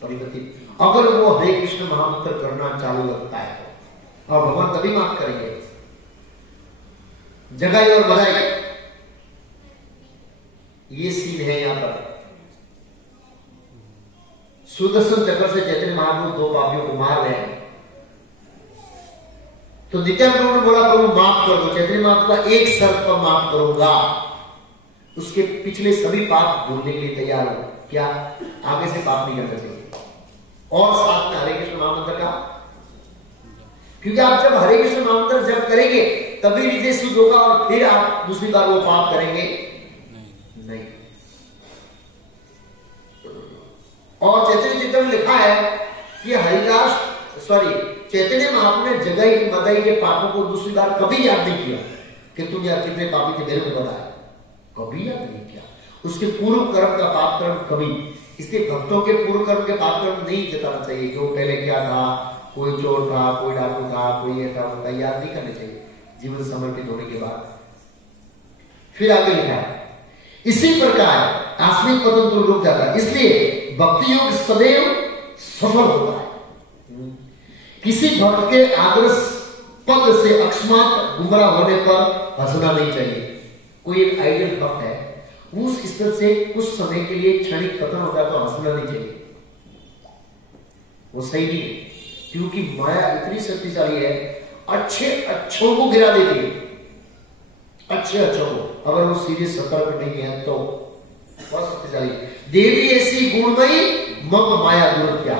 परिवर्तित। अगर वो हरे कृष्ण महामंत्र करना चालू रखता है और भगवान तभी माफ करेंगे। जगाई और बधाई, ये सीन है यहां पर। सुदर्शन चक्र से चैतन्य महाप्रभु दो पापियों को मार रहे हैं। तो नित्यानंद प्रभु ने बोला प्रभु माफ कर दो। चैतन्य महाप्रभु का एक शर्त पर माफ करूंगा, उसके पिछले सभी पाप भूलने के लिए तैयार हो। क्या? आगे से पाप नहीं करना चाहिए। और साथ में हरे कृष्ण महामंत्र का, क्योंकि आप जब हरे कृष्ण महामंत्र जब करेंगे तभी हृदय शुद्ध होगा और फिर आप दूसरी बार वो पाप करेंगे नहीं। और चैतन्य चरित्र में लिखा है कि हरिदास चैतन्य महाप्रभु ने जगाई की मदाई के पापों को दूसरी बार कभी याद नहीं किया कि तुम यार कितने पापी थे मेरे को बताया, कभी याद नहीं किया। उसके पूर्व कर्म का पाप कर्म कभी। इसलिए भक्तों के पूर्व कर्म के पाप कर्म नहीं जताना चाहिए कि वो पहले क्या था, कोई चोर था, कोई डाकू था, कोई ये था, उनका याद नहीं करना चाहिए जीवन समर्पित होने के बाद। फिर आगे लिखा है इसी प्रकार आसमिक पतन तो रुक जाता है। इसलिए भक्ति योग सदैव सफल होता है। किसी भक्त के आदर्श पद से अकस्मात गुमराह होने पर हंसना नहीं चाहिए। कोई एक आइडियल भक्त है, उस स्तर से कुछ समय के लिए क्षणिक पतन होता है तो हंसना नहीं चाहिए, वो सही नहीं है। क्योंकि माया इतनी शक्तिशाली है, अच्छे अच्छों को गिरा देती है, अच्छे अच्छों को। अगर वो सीधे सतर्क नहीं है तो बहुत शक्तिशाली। देवी ऐसी गुणमयी मम माया दुर्त्या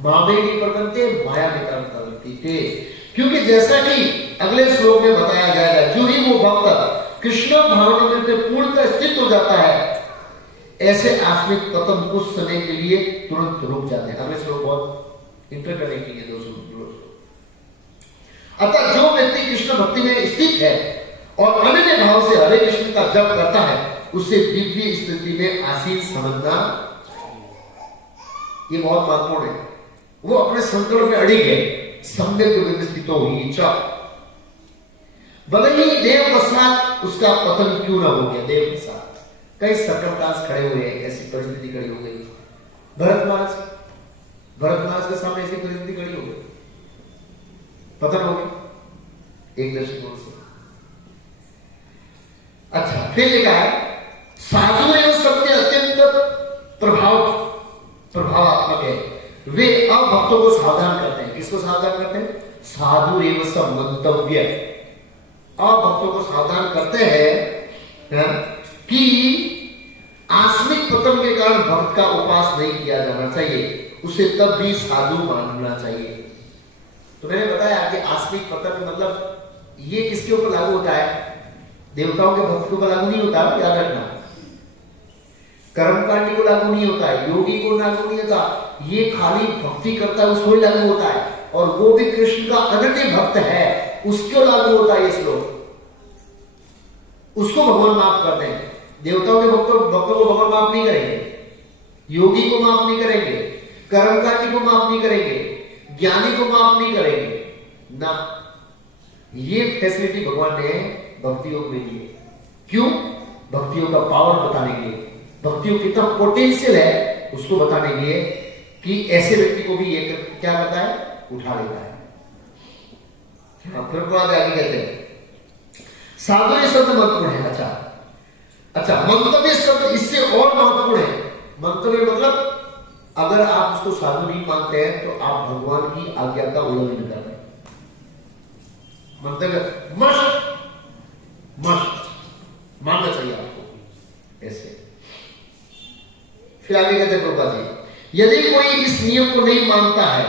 मामे की प्रबंधते माया वितरण करती थे। क्योंकि जैसा कि अगले श्लोक में बताया जाएगा, जो ही वो भक्त कृष्ण भावना में पूर्णतः स्थित हो जाता है, ऐसे आसमिक पतन कुछ समय के लिए तुरंत रुक जाते हैं। अगले श्लोक बहुत इंटरकनेक्टिंग है दोस्तों। अतः जो व्यक्ति कृष्ण भक्ति में स्थित है और अनन्य भाव से हरे कृष्ण का जप करता है, उसे दिव्य स्थिति में आसीन समझना, ये बहुत महत्वपूर्ण है। वो अपने संकल्प में अड़िग है, सम्यक व्यवस्थित हुई इच्छा, भले ही देव वसात उसका पतन क्यों ना हो गया। देव वसात कई सर्कमस्टांस खड़े हुए हैं, ऐसी परिस्थिति खड़ी हो गई। भरतमास के सामने ऐसी परिस्थिति खड़ी हो गई, पतन हो गया एक दृष्टिकोण से। अच्छा, फिर लिखा है साधु एवं सत्य अत्यंत प्रभावात्मक है। वे अब भक्तों को सावधान करते हैं। किसको सावधान करते हैं? साधु एवं सब मंतव्य। अब भक्तों को सावधान करते हैं कि आसमिक पतन के कारण भक्त का उपास नहीं किया जाना चाहिए, उसे तब भी साधु मानना चाहिए। तो मैंने बताया कि आसमिक पतन मतलब ये किसके ऊपर लागू होता है? देवताओं के भक्त को लागू नहीं होता, याद रखना। कर्मकांडी को लागू नहीं होता है, योगी को लागू नहीं होता, ये खाली भक्ति करता है उसको ही लागू होता है। और वो भी कृष्ण का अनन्य भक्त है, उसको लागू होता है ये श्लोक। उसको भगवान माफ करते हैं। देवताओं के भक्तों को भगवान माफ नहीं करेंगे, योगी को माफ नहीं करेंगे, कर्मकांडी को माफ नहीं करेंगे, ज्ञानी को माफ नहीं करेंगे ना। ये फैसिलिटी भगवान ने भक्ति योग में दी है। क्यों? भक्ति योग का पावर बताने के लिए, भक्ति योग कितना पोटेंशियल है उसको बताने के लिए कि ऐसे व्यक्ति को भी ये क्या करता है, उठा लेता है। फिर आगे कहते हैं साधु शब्द महत्वपूर्ण है। अच्छा, मंतव्य शब्द इससे और महत्वपूर्ण है। मंतव्य मतलब अगर आप उसको साधु नहीं मानते हैं तो आप भगवान की आज्ञा का उल्लंघन कर रहे हैं। मंतव्य मस्ट मानना चाहिए आपको ऐसे। फिर आगे कहते हैं प्रभुपाद जी, यदि कोई इस नियम को नहीं मानता है,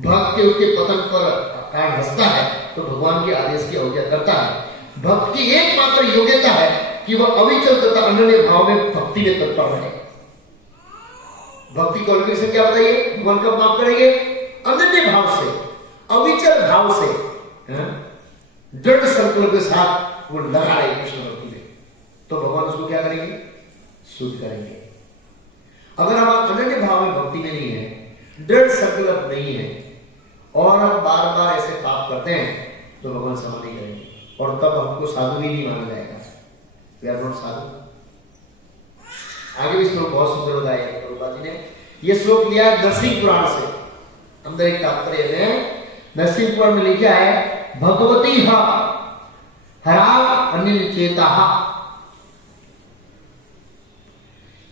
भक्त के उसके पतन पर कारण हंसता है, तो भगवान के आदेश की अवज्ञा करता है। भक्त की एकमात्र योग्यता है कि वह अविचल तथा अनन्य भाव में भक्ति में तत्पर रहे। भक्ति क्वालिफिकेशन क्या बताइए? भगवान कब माफ करेंगे? अनन्य भाव से, अविचल भाव से, दृढ़ संकल्प के साथ वो लगा रहे कृष्ण भक्ति में, तो भगवान उसको क्या करेंगे? शुद्ध करेंगे। अगर हम अनन्य भाव में भक्ति में नहीं है, दृढ़ संकल्प नहीं है और हम बार बार ऐसे पाप करते हैं, तो भगवान क्षमा नहीं करेंगे और तब हमको साधु भी नहीं माना जाएगा। वी आर नॉट साधु। आगे भी श्लोक बहुत सुंदर बताया प्रभुपाद जी ने। यह श्लोक लिया है नरसिंह पुराण से। अंदर एक तात्पर्य है, नरसिंह पुराण में लिखा है भगवती हरा अन्य चेता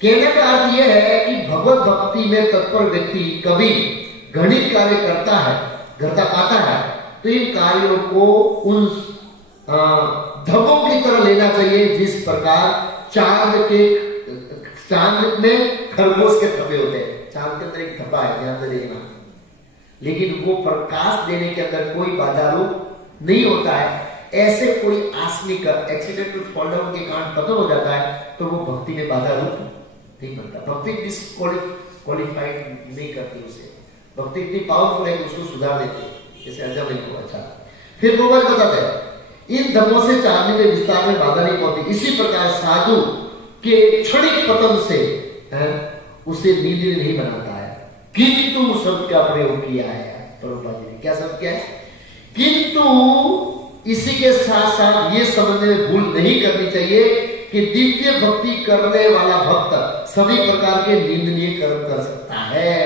कहने का अर्थ यह है कि भगवत भक्ति में तत्पर व्यक्ति कभी घृणित कार्य करता पाता है तो इन कार्यों को उन धब्बों की तरह लेना चाहिए जिस प्रकार चांद में खरगोश के धब्बे होते हैं। चांद के अंदर एक धब्बा है, ध्यान से देखना, लेकिन वो प्रकाश देने के अंदर कोई बाधा रूप नहीं होता है। ऐसे कोई आकस्मिक एक्सीडेंटल फॉल डाउन के कारण पतन हो जाता है तो वो भक्ति में बाधा रूप नहीं बनता। भक्ति डिस्क्वालिफाइड नहीं करती उसे। भक्ति इतनी पावरफुल है कि उसको सुधार देती है, जैसे अजब नहीं को। अच्छा, फिर वो बताते हैं इन धर्मों से चांदनी के विस्तार में बाधा नहीं पहुंचती। इसी प्रकार साधु के क्षणिक पतन से उसे नींद नहीं बनाता है, किंतु शब्द का प्रयोग किया है प्रभुपाद जी ने। क्या शब्द किया है? किंतु इसी के साथ साथ ये समझने में भूल नहीं करनी चाहिए कि दिव्य भक्ति करने वाला भक्त सभी प्रकार के निंदनीय कर्म कर सकता है।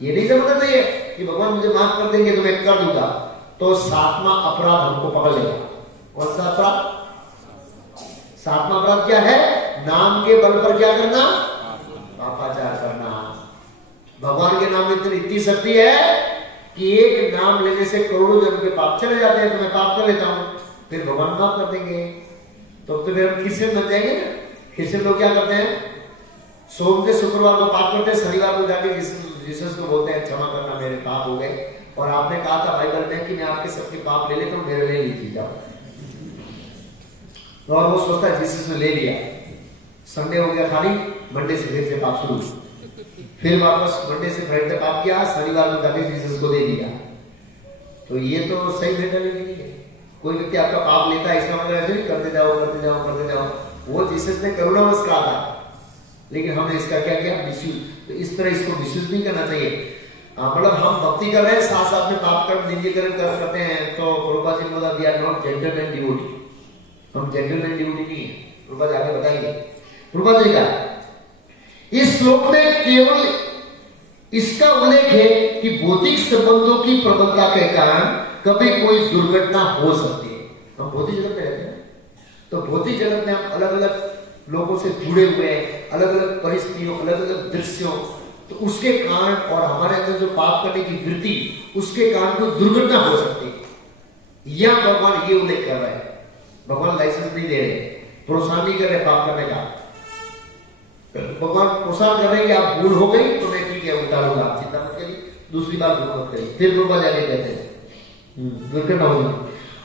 ये नहीं समझना चाहिए कि भगवान मुझे माफ कर देंगे तो मैं कर दूंगा, तो सातवां अपराध हमको पकड़ लेगा। कौन सा अपराध? सातवां अपराध क्या है? नाम के बल पर क्या करना? पापाचार करना। भगवान के नाम में इतनी शक्ति है कि एक नाम लेने से करोड़ों जन्म के पाप चले जाते हैं। तो मैं पाप कर लेता हूं, फिर भगवान माफ कर देंगे। तो फिर हम क्रिश्चियन बन जाएंगे ना। क्रिश्चियन लोग क्या करते हैं? सोम से शुक्रवार को पाप करते हैं, शनिवार को जाके जीसस को बोलते हैं क्षमा करना, मेरे पाप हो गए। और आपने कहा था बाइबल में कि मैं आपके सबके पाप ले लेता हूं, मेरे ले लीजिए जाओ। और वो सोचता है जीसस ने ले लिया, संडे हो गया खाली, मंडे से फिर से पाप शुरू, फिर वापस मंडे से फ्राइडे तक पाप किया, शनिवार को जाके जीसस को दे दिया। तो ये तो सही मेंटालिटी नहीं है। कोई व्यक्ति आपका पाप लेता है, इसका मतलब ऐसे नहीं करते जाओ करते जाओ करते जाओ। वो जीसस ने करुणावश कहा था, लेकिन हमने इसका क्या किया? मिसयूज। तो इस तरह इसको मिसयूज नहीं करना चाहिए। मतलब हम भक्ति कर रहे हैं, साथ साथ में पाप कर्म निंदनीय कर्म करते हैं, तो प्रभुपाद जी ने बोला we are not gentleman devotee. हम जेंटलमैन डिवोटी नहीं है। प्रभुपाद आगे बताएंगे। प्रभुपाद जी का इस श्लोक में केवल इसका उल्लेख है कि भौतिक संबंधों की प्रबलता के कारण कभी कोई दुर्घटना हो सकती है। हम भौतिक जगत में रहते हैं, तो भौतिक जगत में हम अलग अलग लोगों से जुड़े हुए हैं, अलग अलग परिस्थितियों, अलग अलग दृश्यों, तो उसके कारण और हमारे अंदर जो पाप करने की वृत्ति, उसके कारण कोई दुर्घटना हो सकती है। यह भगवान ये उल्लेख कर रहा है। भगवान लाइसेंस नहीं दे रहे, प्रोत्साहन नहीं कर रहे पाप करने का। भगवान प्रोत्साहन कर रहे हैं कि आप भूल हो गई तो मैं ठीक है उतार लूंगा, आप चिंता मत करिए, दूसरी बार भूल मत करिए। फिर प्रभुपाद जाके कहते हैं दुर्घटना होगी।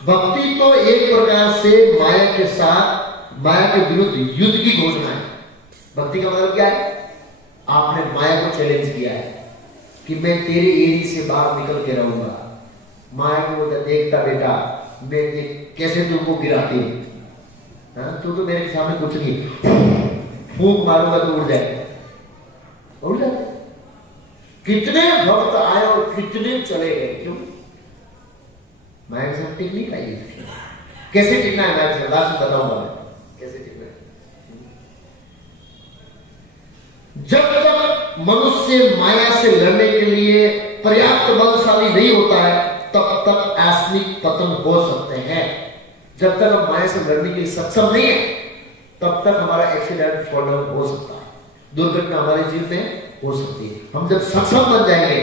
भक्ति तो एक प्रकार से माया के साथ, माया के विरुद्ध युद्ध की घोषणा है। भक्ति का मतलब क्या है? आपने माया को चैलेंज किया है कि मैं तेरे एरी से बाहर निकल के रहूंगा। माया को देखता बेटा, मैं कैसे तुमको गिराती है, तू तो मेरे सामने कुछ नहीं, फूंक मारूंगा तो उड़ जाए, उड़ जाते। कितने भक्त आए और कितने चले गए। क्यों? माया के साथ टिक नहीं पाई। कैसे टिकना है? माया के साथ बताऊंगा मैं कैसे टिकना है। जब तक मनुष्य माया से लड़ने के लिए पर्याप्त बलशाली नहीं होता है, तब तक आकस्मिक पतन हो सकते हैं। जब तक हम माया से लड़ने के लिए सक्षम नहीं है, तब तक हमारा एक्सीडेंट फॉल डाउन हो सकता है, दुर्घटना हमारे जीवन में हो सकती है। हम जब सक्षम बन जाएंगे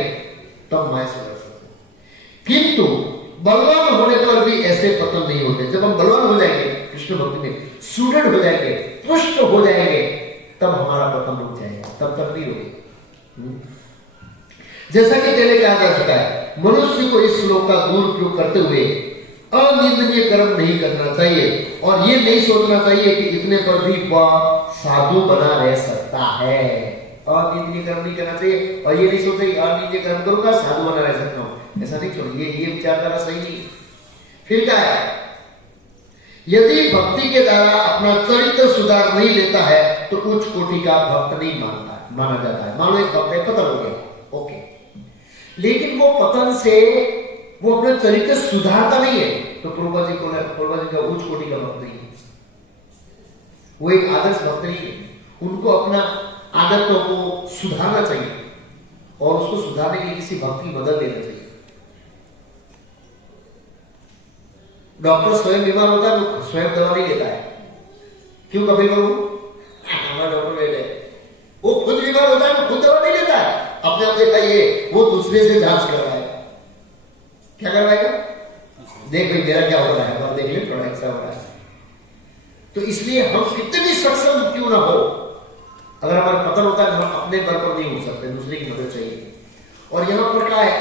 तब माया से लड़ सकते हैं। किंतु बलवान होने पर भी ऐसे पतन नहीं होते। जब हम बलवान हो जाएंगे, कृष्ण भक्ति में सुदृढ़ हो जाएंगे, पुष्ट हो जाएंगे, तब हमारा पतन रुक जाएगा, तब तक नहीं रुकेगा। जैसा कि पहले कहा जा चुका है, मनुष्य को इस श्लोक का दुरुपयोग करते हुए अनिंदनीय कर्म नहीं करना चाहिए और ये नहीं सोचना चाहिए कि इतने पर भी वह साधु बना रह सकता है। अनिंदनीय कर्म नहीं करना चाहिए और ये नहीं सोचना कि अनिंदनीय कर्म करूंगा साधु बना रह सकता हूं। ऐसा नहीं छोड़िए, ये विचारधारा सही नहीं। फिर क्या है? यदि भक्ति के द्वारा अपना चरित्र सुधार नहीं लेता है तो उच्च कोटि का भक्त नहीं माना जाता है। मान लो एक भक्त है, पतन हो गया, ओके, लेकिन वो पतन से वो अपना चरित्र सुधारता नहीं है, तो प्रभुपाद जी का उच्च कोटि का भक्त नहीं है, वो एक आदर्श भक्त नहीं है। उनको अपना आदतों को सुधारना चाहिए और उसको सुधारने के लिए किसी भक्त की मदद लेना चाहिए। डॉक्टर स्वयं बीमार होता है तो स्वयं दवा नहीं लेता है। क्यों? कपिल बाबू हमारा डॉक्टर बैठे, देखा ये, वो दूसरे से जांच करवाएगा। क्या करवाएगा? देख भाई मेरा क्या हो रहा है, और देख ले थोड़ा ऐसा हो रहा है। तो इसलिए हम कितने भी सक्षम क्यों ना हो, अगर हमारा पतन होता है हम अपने बल पर नहीं हो सकते, दूसरे की मदद चाहिए। और यहां पर क्या है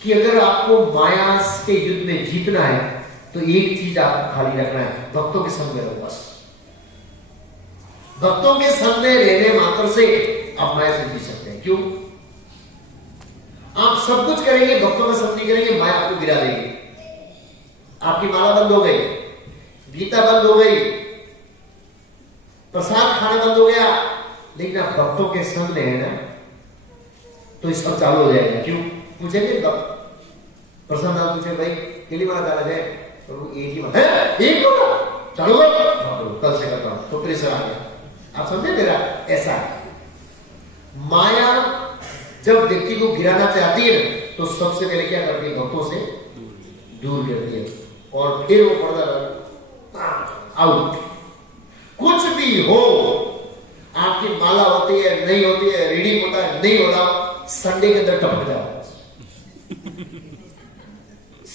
कि अगर आपको माया के युद्ध में जीतना है तो एक चीज आपको खाली रखना है, भक्तों के संग में रहो बस। भक्तों के संग में रहने मात्र से आप माया से जी सकते हैं। क्यों? आप सब कुछ करेंगे, भक्तों का संग नहीं करेंगे, माया आपको गिरा देगी। आपकी माला बंद हो गई, गीता बंद हो गई, प्रसाद खाना बंद हो गया, लेकिन आप भक्तों के संग में है ना तो इस पर चालू हो जाएगा। क्यों? पूछेंगे प्रसाद आप पूछे भाई केली माला डाला जाए तो वो एक ही माला एक चालू कल से करता हूं तो प्रेशर आ गया। आप समझे मेरा? ऐसा है माया जब व्यक्ति को गिराना चाहती है तो सबसे पहले क्या करती है? भक्तों से दूर करती है और फिर वो पर्दा आउट। कुछ भी हो, आपकी माला होती है नहीं होती है, रीडिंग होता है नहीं होता, संडे के अंदर टपक जाओ।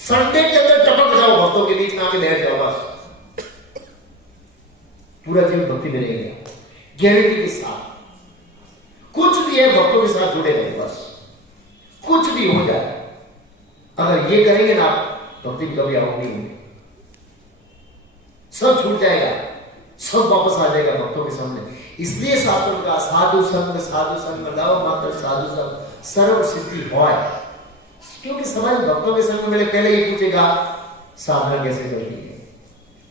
संडे के अंदर टपक जाओ, भक्तों के बीच में आके बैठ जाओ बस। पूरा जीवन भक्ति में रहेगा गारंटी के साथ। कुछ भी है भक्तों के साथ जुड़े रहो बस, कुछ भी हो जाए। अगर ये करेंगे ना भक्ति कभी आउट नहीं होगी, सब छूट जाएगा, सब वापस आ जाएगा भक्तों के सामने। इसलिए शास्त्र का साधु संग लाओ मात्र साधु संग सर्व सिद्धि होय। क्योंकि समाज भक्तों के संग में पहले ही पूछेगा साधना कैसे चलती है,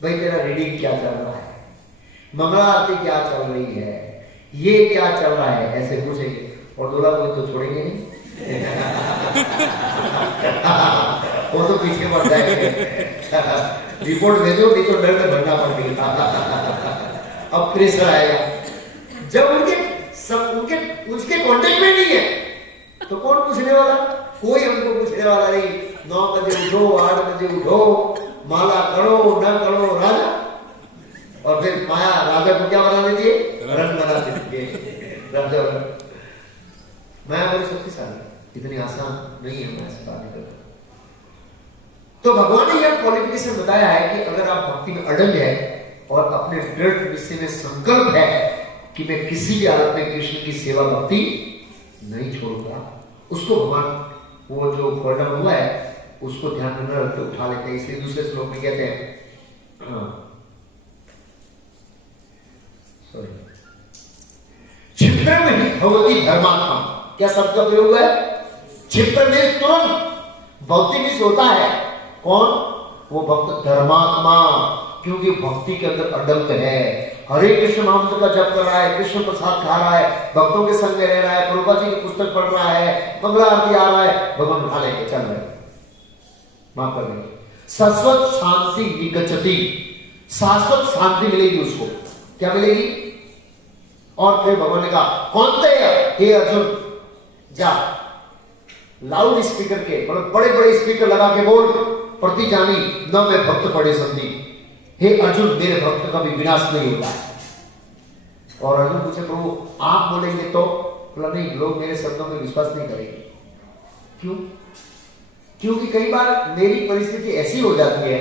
भाई तेरा रीडिंग क्या चल रहा है, मंगला आरती क्या चल रही है, ये क्या चल रहा है, ऐसे पूछेंगे। और दूल्हा कोई तो छोड़ेंगे नहीं वो तो पीछे बढ़ जाएंगे रिपोर्ट भेजो नहीं तो डर में भरना पड़ेगा। अब प्रेशर आएगा जब उनके उसके कांटेक्ट में नहीं है तो कौन पूछने वाला? कोई हमको पूछने वाला नहीं। 9 बजे उठो, 8 बजे उठो, माला करो न करो राजा। और फिर माया राजा को क्या बना देती है? रंग बना देती है राजा। माया बड़ी शक्तिशाली, इतनी आसान नहीं है माया से बात निकलना। तो भगवान ने यह क्वालिफिकेशन बताया है कि अगर आप भक्ति में अड़ंग है और अपने दृढ़ निश्चय में संकल्प है कि मैं किसी भी हालत में कृष्ण की सेवा भक्ति नहीं छोड़ूंगा, उसको भगवान वो जो वर्णन हुआ है उसको ध्यान में न रखते उठा लेते हैं। इसलिए दूसरे श्लोक में कहते हैं क्षिप्र में ही भगवती धर्मात्मा। क्या शब्द का प्रयोग है? क्षिप्र में तुरंत भक्ति में होता है कौन? वो भक्त धर्मात्मा, क्योंकि भक्ति के अंदर अडंग है। हरे कृष्ण महामंत्र का जप कर रहा है, कृष्ण प्रसाद खा रहा है, भक्तों के संग में रह रहा है, प्रभुपाद जी की पुस्तक पढ़ रहा है, मंगला आरती आ रहा है, भगवान उठा लेके चल रहे माफ कर देंगे। शाश्वत शांति निगच्छति, शाश्वत शांति मिलेगी उसको। क्या मिलेगी? और फिर भगवान ने कहा कौन थे हे अर्जुन, जा लाउड स्पीकर के बड़े बड़े स्पीकर लगा के बोल, प्रतिजानी न मैं भक्त पड़े संधि। हे अर्जुन मेरे भक्त का भी विनाश नहीं होता है। और अर्जुन पूछे प्रभु आप बोलेंगे तो? बोला नहीं, लोग मेरे शब्दों में विश्वास नहीं करेंगे। क्यों? क्योंकि कई बार मेरी परिस्थिति ऐसी हो जाती है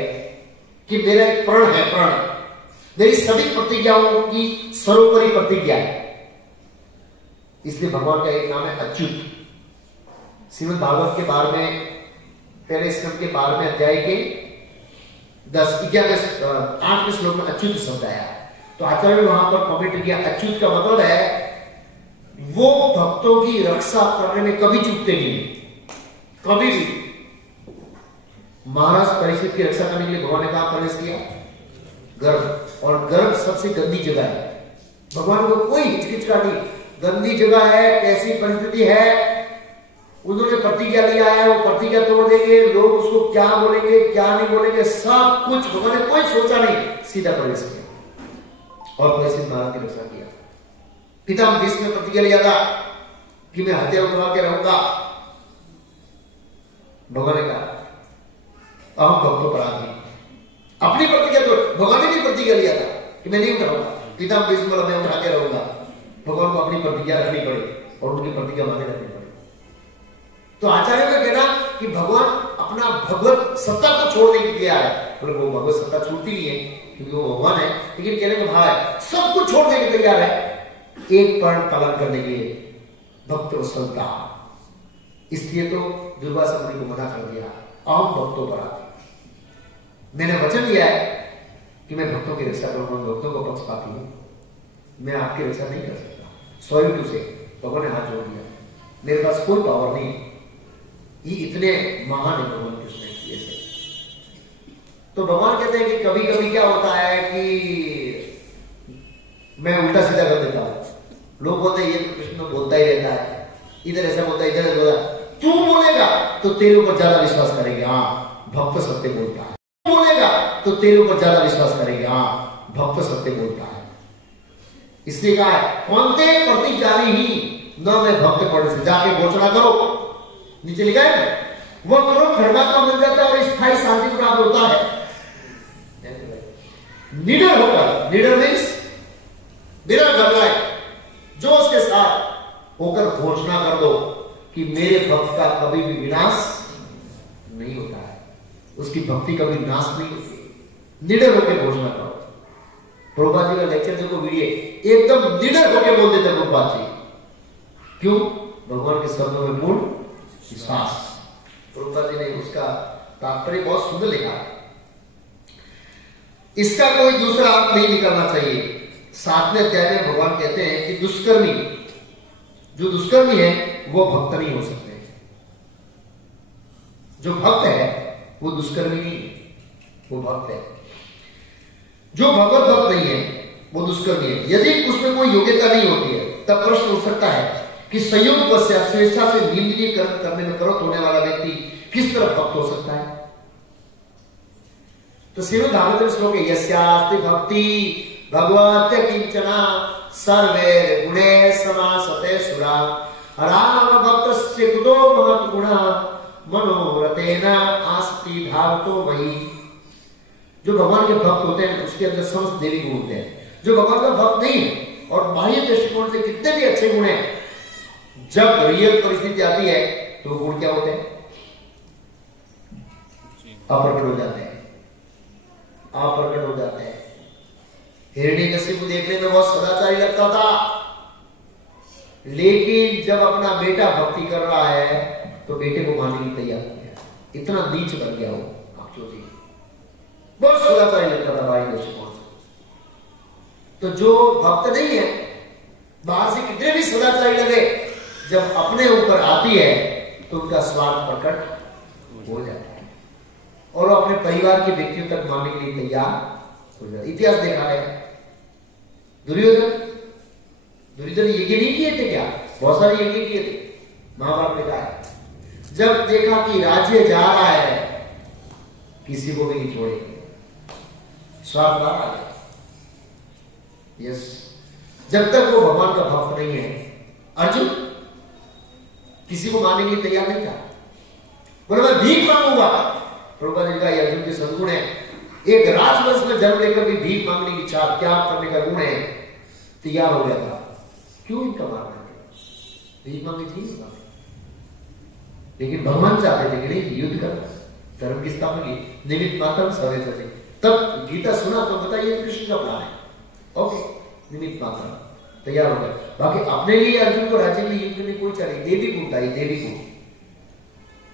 कि मेरा एक प्रण है, प्रण मेरी सभी प्रतिज्ञाओं की सर्वोपरि प्रतिज्ञा है। इसलिए भगवान का एक नाम है अच्युत। श्रीमद् भागवत के 12वें पहले स्कंद के 12वें अध्याय के 8वें श्लोक में अच्युत शब्द आया। तो आचार्य ने वहां पर कमेंट किया अच्युत का मतलब है वो भक्तों की रक्षा करने में कभी चूकते नहीं, कभी भी। महाराज परीक्षित की रक्षा करने के लिए भगवान ने कहा प्रवेश किया गर्भ, और गर्भ सबसे गंदी जगह है। भगवान को कोई हिचकिचका नहीं, गंदी जगह है, कैसी परिस्थिति है, उन्होंने प्रतिज्ञा लिया है, वो प्रतिज्ञा तोड़ देंगे, लोग उसको क्या बोलेंगे क्या नहीं बोलेंगे, सब कुछ भगवान ने कोई सोचा नहीं, सीधा प्रवेश किया और परीक्षित महाराज की रक्षा किया। पितामह भीष्म ने प्रतिज्ञा लिया था कि मैं हत्या उठवा के रहूंगा। भगवान ने कहा अहम भक्तों पर आदमी अपनी प्रतिज्ञा तो भगवान ने भी प्रतिज्ञा लिया था कि मैं नहीं उठाऊंगा, पितामह भीष्म बोला मैं उठा के रहूंगा। भगवान को अपनी प्रतिज्ञा रखनी पड़ी और उनकी प्रतिज्ञा माने रखनी पड़ी। भगवत सत्ता को छोड़ने के लिए आया। बोले वो भगवत सत्ता छूटती नहीं है क्योंकि वो भगवान है, लेकिन कहने का भाव है सब कुछ छोड़ने के तैयार है एक पण पालन करने के लिए, भक्त वत्सलता। इसलिए तो दुर्वासा मुनि को मना कर दिया, आम भक्तों पर आते। मैंने वचन दिया है कि मैं भक्तों की रक्षा करूंगा, भक्तों को पक्षपाती हूं, मैं आपकी रक्षा नहीं कर सकता। सॉरी टू से भगवान ने हाथ जोड़ दिया, मेरे पास कोई पावर नहीं। ये इतने महान है भगवान कृष्ण ऐसे। तो भगवान कहते हैं कि कभी कभी क्या होता है कि मैं उल्टा सीधा कर देता हूं। लोग बोलते हैं ये तो कृष्ण बोलता ही रहता है, इधर ऐसा बोलता है, इधर ऐसा बोलता है। तू बोलेगा तो तेरे ऊपर ज्यादा विश्वास करेंगे, हाँ भक्त सत्य बोलता है। तू बोलेगा तो तेरे ऊपर ज्यादा विश्वास करेंगे, हाँ भक्त सत्य बोलता है। इसलिए कहा है कौनते प्रति जानी ही न मैं भक्त पढ़े से, जाके घोषणा करो। नीचे लिखा है वह करो घरवा का मिल जाता है और स्थायी शांति प्राप्त होता है। निडर होकर, निडर मीन्स बिना घबराए, जो उसके साथ होकर घोषणा कर दो कि मेरे भक्त का कभी भी विनाश नहीं होता है, उसकी भक्ति कभी नाश नहीं होती। निडर होकर घोषणा करो। प्रभुपाद जी का लेक्चर देखो, वीडियो एकदम निडर होकर बोल देते प्रभुपाद जी। क्यों? भगवान के शब्दों में पूर्ण विश्वास। प्रभुपाद जी ने उसका तात्पर्य बहुत सुंदर लिखा। इसका कोई दूसरा अर्थ नहीं निकलना चाहिए। 7वें अध्याय में भगवान कहते हैं कि दुष्कर्मी, जो दुष्कर्मी है वो भक्त नहीं हो सकते। जो भक्त है वो दुष्कर्मी नहीं है, वो भक्त है। जो भगवत भक्त नहीं है वो दुष्कर्मी है। यदि उसमें कोई योग्यता नहीं होती है तब प्रश्न उठ सकता है कि संयोग पश्चात स्वेच्छा से निंदनीय कर्म करने में करोत होने वाला व्यक्ति किस तरह भक्त हो सकता है। तो श्रीमद् भागवत श्लोक है यस्यास्ति भक्ति भगवत किंचना सर्वे गुणे समासते सुरा राम भक्तस्य कुतो महत् गुणः मनोरथेन आस्ति भावतो मयि। जो भगवान के भक्त होते हैं उसके अंदर समस्त देवी गुण होते हैं। जो भगवान का भक्त नहीं है और बाह्य दृष्टिकोण से कितने भी अच्छे गुण हैं, जब रियल परिस्थिति आती है तो गुण क्या होते हैं? अप्रकट हो जाते हैं, अप्रकट हो जाते हैं। हिरण्यकशिपु देखने में बहुत सदाचारी लगता था, लेकिन जब अपना बेटा भक्ति कर रहा है तो बेटे को मारने की तैयार हो गया। इतना नीच बन गया वो। आप जो देखिए बहुत सदाचारी लगता था भाई दृष्टिकोण से। तो जो भक्त नहीं है, बाहर से कितने भी सदाचारी लगे, जब अपने ऊपर आती है तो उनका स्वार्थ प्रकट हो जाता है और वो अपने परिवार के व्यक्तियों तक मानने के लिए तैयार हो जाता है। इतिहास देखा है, दुर्योधन यज्ञ नहीं किए थे क्या? बहुत सारे यज्ञ किए थे, महाभारत में कहा है। जब देखा कि राज्य जा रहा है किसी को भी नहीं छोड़ेंगे, स्वार्थ बाहर आ गया। यस, जब तक वो भगवान का भक्त नहीं है। अर्जुन किसी को मारने के लिए तैयार नहीं था, बोले मैं भीख मांगूंगा। प्रभुपाद जी का अर्जुन के सद्गुण है। एक राजवंश में जन्म लेकर भी भीख मांगने की इच्छा, त्याग करने का गुण है, तैयार हो गया था। क्यों इनका मारना? भीख मांगी थी, लेकिन भगवान चाहते थे कि नहीं युद्ध कर, धर्म की स्थापना की, निमित्त मात्र सवे सचे। तब गीता सुना तो बताइए कृष्ण का प्लान है। ओके, निमित्त मात्र तैयार हो गया। बाकी अपने लिए अर्जुन को राज्य के लिए युद्ध में कोई चाहिए, देवी गुण चाहिए, देवी गुण।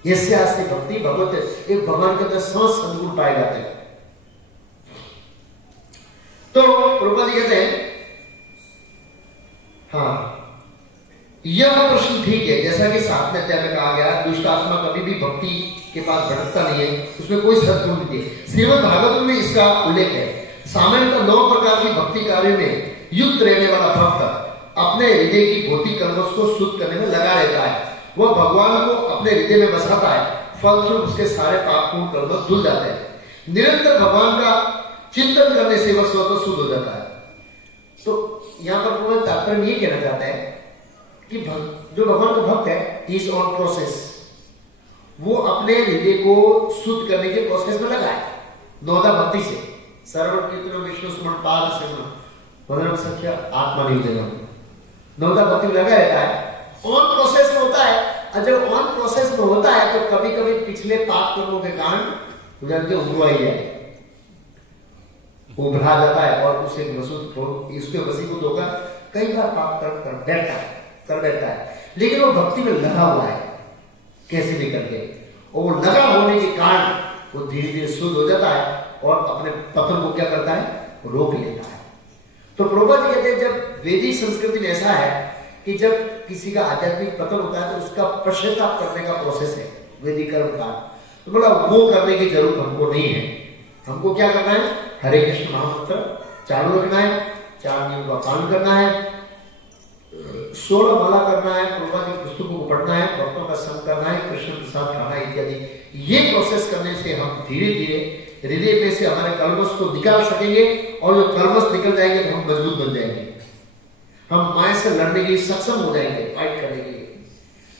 यस्य आस्ते भक्ति भगवत, एक भगवान के अंदर समस्त सद्गुण पाए जाते हैं। तो प्रभुपाद जी कहते हैं हाँ, यह प्रश्न ठीक है, जैसा कि 7वें अध्याय में कहा गया, दुष्ट आत्मा कभी भी भक्ति के पास भटकता नहीं है, उसमें कोई सद्गुण नहीं है। श्रीमद् भागवत में इसका उल्लेख है। सामान्यतः 9 प्रकार की भक्ति कार्य में युक्त रहने वाला भक्त अपने हृदय की भौतिक कर्मों को शुद्ध करने में लगा रहता है। वह भगवान को अपने हृदय में बसाता है, फलस्वरूप उसके सारे पापपूर्ण कर्म धुल जाते हैं। निरंतर भगवान का चिंतन करने से वह स्वतः शुद्ध हो जाता है। तो यहां पर तात्पर्य ये कहना चाहता है कि जो भगवान का भक्त है, इज ऑन प्रोसेस, वो अपने हृदय को शुद्ध करने के प्रोसेस में लगा है। नौदा भक्ति से सर्व कीर्तन विष्णु स्मरण पाद सेवन वंदनम सख्य आत्मा नहीं देना, नौदा भक्ति में लगा रहता है, ऑन प्रोसेस में होता है। और जब ऑन प्रोसेस में होता है तो कभी कभी पिछले पाप कर्मों के कारण जानते उभरा ही जाए, उभरा जाता है और उसे इसके वसीभूत होकर कई बार पाप कर बैठता है, लेकिन वो भक्ति में लगा हुआ है कैसे भी करके, और वो लगा होने के कारण वो धीरे धीरे शुद्ध हो जाता है और अपने पतन को क्या करता है, रोक लेता है। तो प्रभुपाद जी कहते हैं जब वैदिक संस्कृति में ऐसा है कि जब किसी का आध्यात्मिक पतन होता है तो उसका पश्चाताप करने का प्रोसेस है वैदिक कर्म का, तो बोला वो करने की जरूरत हमको नहीं है। हमको क्या करना है, हरे कृष्ण महामंत्र चालू रखना है, 4 नियम का पालन करना है, 16 माला करना है, प्रभुपाद की पुस्तकों को पढ़ना है, भक्तों का संग करना है, कृष्ण प्रसाद खाना इत्यादि। ये प्रोसेस करने से हम धीरे धीरे हृदय में से हमारे कलमश को निकाल सकेंगे, और जो कलमश निकल जाएंगे तो हम मजबूत बन जाएंगे, हम माया से लड़ने के लिए सक्षम हो जाएंगे, फाइट करने के लिए।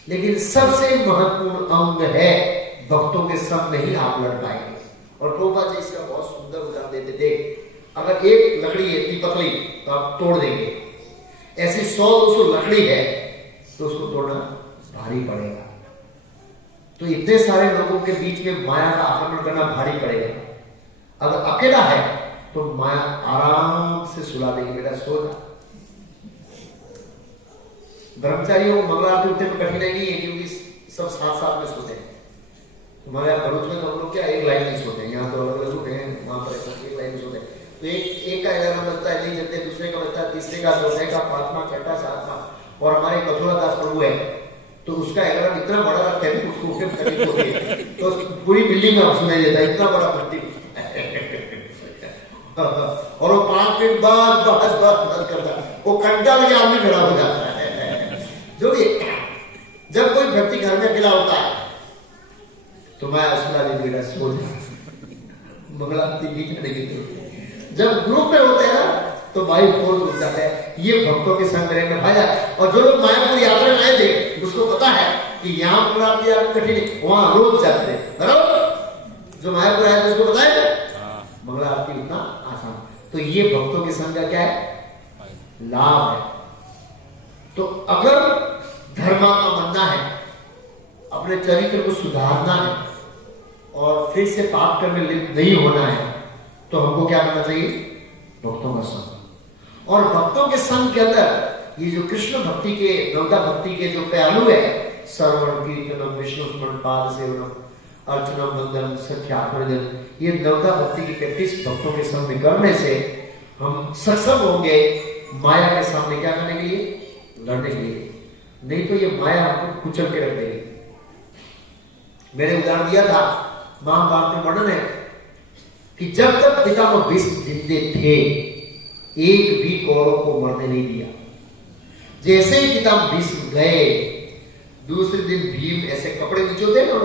लेकिन सबसे महत्वपूर्ण अंग है भक्तों के संग में ही आप लड़ पाएंगे। और प्रभुपाद जी इसका बहुत सुंदर उदाहरण देते थे, अगर एक लकड़ी है इतनी पतली तो आप तोड़ देंगे, ऐसी 100-200 लकड़ी है तो उसको तोड़ना भारी पड़ेगा। तो इतने सारे लोगों के बीच में माया का आक्रमण करना भारी पड़ेगा। अगर अकेला है तो माया आराम से सुला देगी, बेटा सो जा। ब्रह्मचारियों को मंगल आरती उठने में कठिनाई नहीं है क्योंकि सब साथ में सोते हैं। हमारे यहाँ भरूच में तो हम लोग क्या एक लाइन में सोते हैं, यहाँ तो अलग अलग सोते हैं, वहां पर एक लाइन में सोते हैं। तो एक का अलार्म बजता है, नहीं जलते, दूसरे का बजता है, तीसरे का, चौथे का, 5वां, 6वां, 7वां। और हमारे मथुरा दास प्रभु है तो उसका अलार्म इतना बड़ा रखते हैं उसको उठने में तकलीफ होती है, तो पूरी बिल्डिंग में सुनाई देता है, इतना बड़ा भक्ति। और वो 5 मिनट बाद बस करता है, वो कंटा लगे आदमी खड़ा हो जाता है। जो भी जब कोई भक्ति घर में अकेला होता है तो मैं असला बेटा सो जा, मंगलारती बीच में नहीं। जब ग्रुप में होते हैं ना तो भाई फोर्स उठ जाता है, ये भक्तों के संग में भाई जाए। और जो लोग मायापुर यात्रा में आए थे उसको पता है कि यहाँ मंगलारती आपको कठिन है, वहां रोज जाते थे, बराबर। जो मायापुर आए थे उसको पता है मंगलारती उतना आसान। तो ये भक्तों के संग का क्या है, लाभ है। तो अगर धर्मात्मा बनना है, अपने चरित्र को सुधारना है और फिर से पाप करने लिप्त नहीं होना है, तो हमको क्या करना चाहिए, भक्तों का संग। और भक्तों के संग के अंदर ये जो कृष्ण भक्ति के, नवदा भक्ति के जो पहलू है, श्रवण कीर्तनम विष्णु स्मरण पाद सेवनम अर्चनम वंदनम सत्यात्मनिधन, ये नवदा भक्ति की प्रैक्टिस भक्तों के संग में करने से हम सक्षम होंगे माया के सामने क्या करने के लिए, लड़ने के लिए। नहीं तो ये माया हमको कुचल के रख देगी। मैंने उदाहरण दिया था, महाभारत में वर्णन है कि जब तक पितामह भीष्म जिंदे थे एक भी कौरव को मरने नहीं दिया। जैसे ही पितामह भीष्म गए दूसरे दिन भीम ऐसे कपड़े निचोते ना,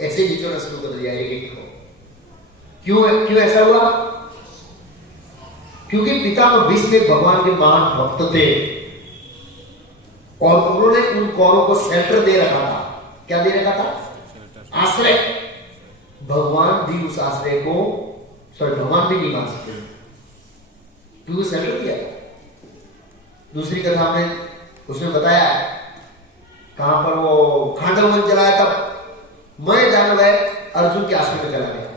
ऐसे निचोना शुरू कर दिया एक को। क्यों ऐसा हुआ? क्योंकि पितामह भीष्म भगवान के महान भक्त थे और उन्होंने उन कौरों को सेंटर दे रखा था। क्या दे रखा था? आश्रय। भगवान भी उस आश्रय को, भगवान भी नहीं मान सकते क्योंकि सेंटर दिया। दूसरी कथा हमने उसमें बताया कहां पर वो खांडव जलाया, तब मैं जानव है अर्जुन के आश्रय में चला गया।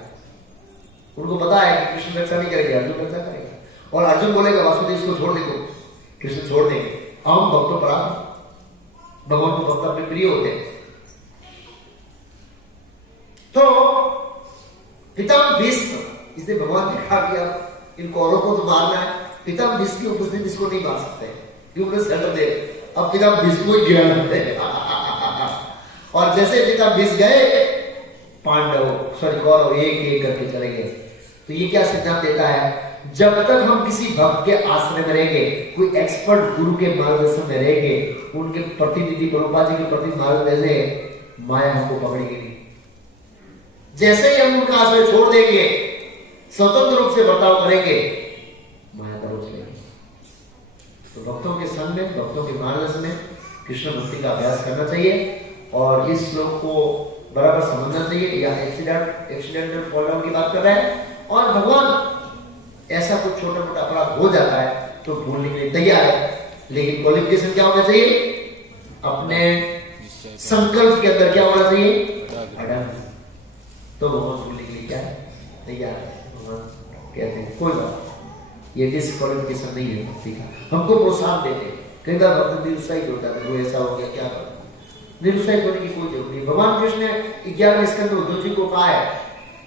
उनको पता है कि कृष्ण रक्षा नहीं करेगा, अर्जुन रक्षा करेगा। और अर्जुन बोलेगा वासुदेव इसको छोड़ देंगे, कृष्ण छोड़ देंगे। हम भक्तों पर भगवान को भक्त अपने प्रिय होते हैं। तो पितामह भीष्म, इसलिए भगवान ने कहा कि इन कौरवों को तो मारना है। पितामह भीष्म की उपस्थिति इसको नहीं मार सकते क्योंकि सेंटर दे। अब पितामह भीष्म को ही गिराना है। और जैसे पितामह भीष्म गए, कौरव एक एक करके चले गए। तो ये क्या सिद्धांत देता है? जब तक हम किसी भक्त के आश्रय में रहेंगे, कोई एक्सपर्ट गुरु के मार्गदर्शन में रहेंगे, उनके प्रतिनिधि प्रभुपाद जी के प्रति मार्गदर्शन, माया हमको पकड़ेगी नहीं। जैसे ही हम उनका आश्रय छोड़ देंगे, स्वतंत्र रूप से बर्ताव करेंगे, माया का रोक लेंगे। तो भक्तों के संग में, भक्तों के मार्गदर्शन में कृष्ण भक्ति का अभ्यास करना चाहिए और इस श्लोक को बराबर समझना चाहिए। या एक्सीडेंटल फॉल डाउन की बात कर रहे हैं और भगवान ऐसा कुछ छोटा मोटा अपराध हो जाता है तो भूलने के लिए तैयार है, लेकिन क्वालिफिकेशन क्या होना चाहिए? अपने संकल्प के अंदर क्या होना चाहिए? अड़न। तो भगवान बोलने के लिए क्या है? तैयार है। भगवान कहते हैं कोई बात, ये डिस्क्वालिफिकेशन नहीं है भक्ति का, हमको प्रोत्साहन देते हैं। कई बार भक्त निरुत्साहित होता है, वो ऐसा हो गया क्या करो, निरुत्साहित होने की कोई जरूरत नहीं। भगवान कृष्ण ने 11वें स्कंद में उद्धव जी को कहा है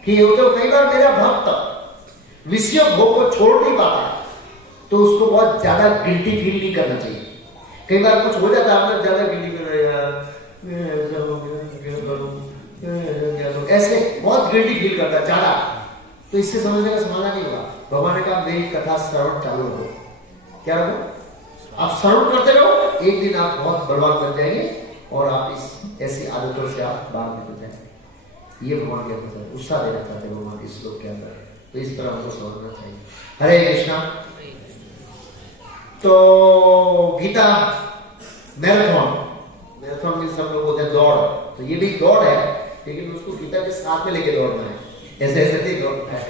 कि उद्धव, कई बार मेरा भक्त विषय भोग को छोड़ नहीं पाता, तो उसको बहुत ज्यादा गिल्टी फील नहीं करना चाहिए। कई बार कुछ हो जाता है, ज्यादा गिल्टी फील ऐसे बहुत गिल्टी फील करता है ज्यादा, तो इससे समझने का समाधान नहीं होगा। भगवान ने कहा मेरी कथा श्रवण चालू रहो। क्या रहो? आप श्रवण करते रहो, एक दिन आप बहुत बलवान बन जाएंगे और आप इस ऐसी आदतों से आप बाहर निकल जाएंगे। ये भगवान के अंदर उत्साह देना चाहते हैं भगवान इस श्लोक के अंदर, तो इस तरह हमको समझना चाहिए। हरे कृष्णा। तो गीता मैराथन में सब लोग बोलते हैं दौड़, तो ये भी दौड़ है, लेकिन उसको गीता के साथ में लेके दौड़ना है, ऐसे ऐसे नहीं दौड़ना है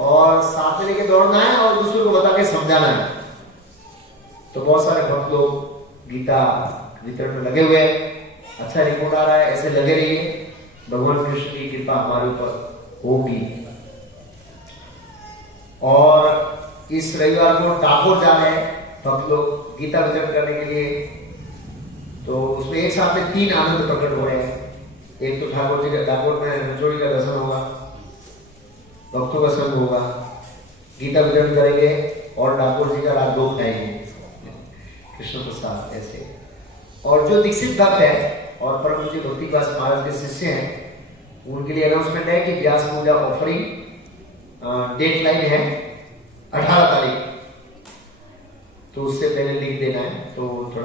और साथ में लेके दौड़ना है और दूसरों को बता के समझाना है। तो बहुत सारे भक्त लोग गीता वितरण में लगे हुए हैं, अच्छा रिपोर्ट आ रहा है, ऐसे लगे रहिए, भगवान कृष्ण की कृपा हमारे ऊपर होगी। और इस रविवार को डाकोर जा रहे हैं भक्त लोग गीता वितरण करने के लिए, तो उसमें एक साथ में 3 आनंद प्रकट हो रहे हैं। एक तो ठाकुर जी का, ठाकुर में रजोड़ी का दर्शन होगा, भक्तों का संग होगा, गीता वितरण करेंगे और ठाकुर जी का राजभोग खाएंगे, कृष्ण प्रसाद ऐसे। और जो दीक्षित भक्त है और परम पूज्य भक्ति विकास महाराज के शिष्य हैं, उनके लिए अनाउंसमेंट है कि व्यास पूजा ऑफरिंग डेट लाइन है 18 तारीख, तो उससे पहले लिख देना है। तो थोड़ा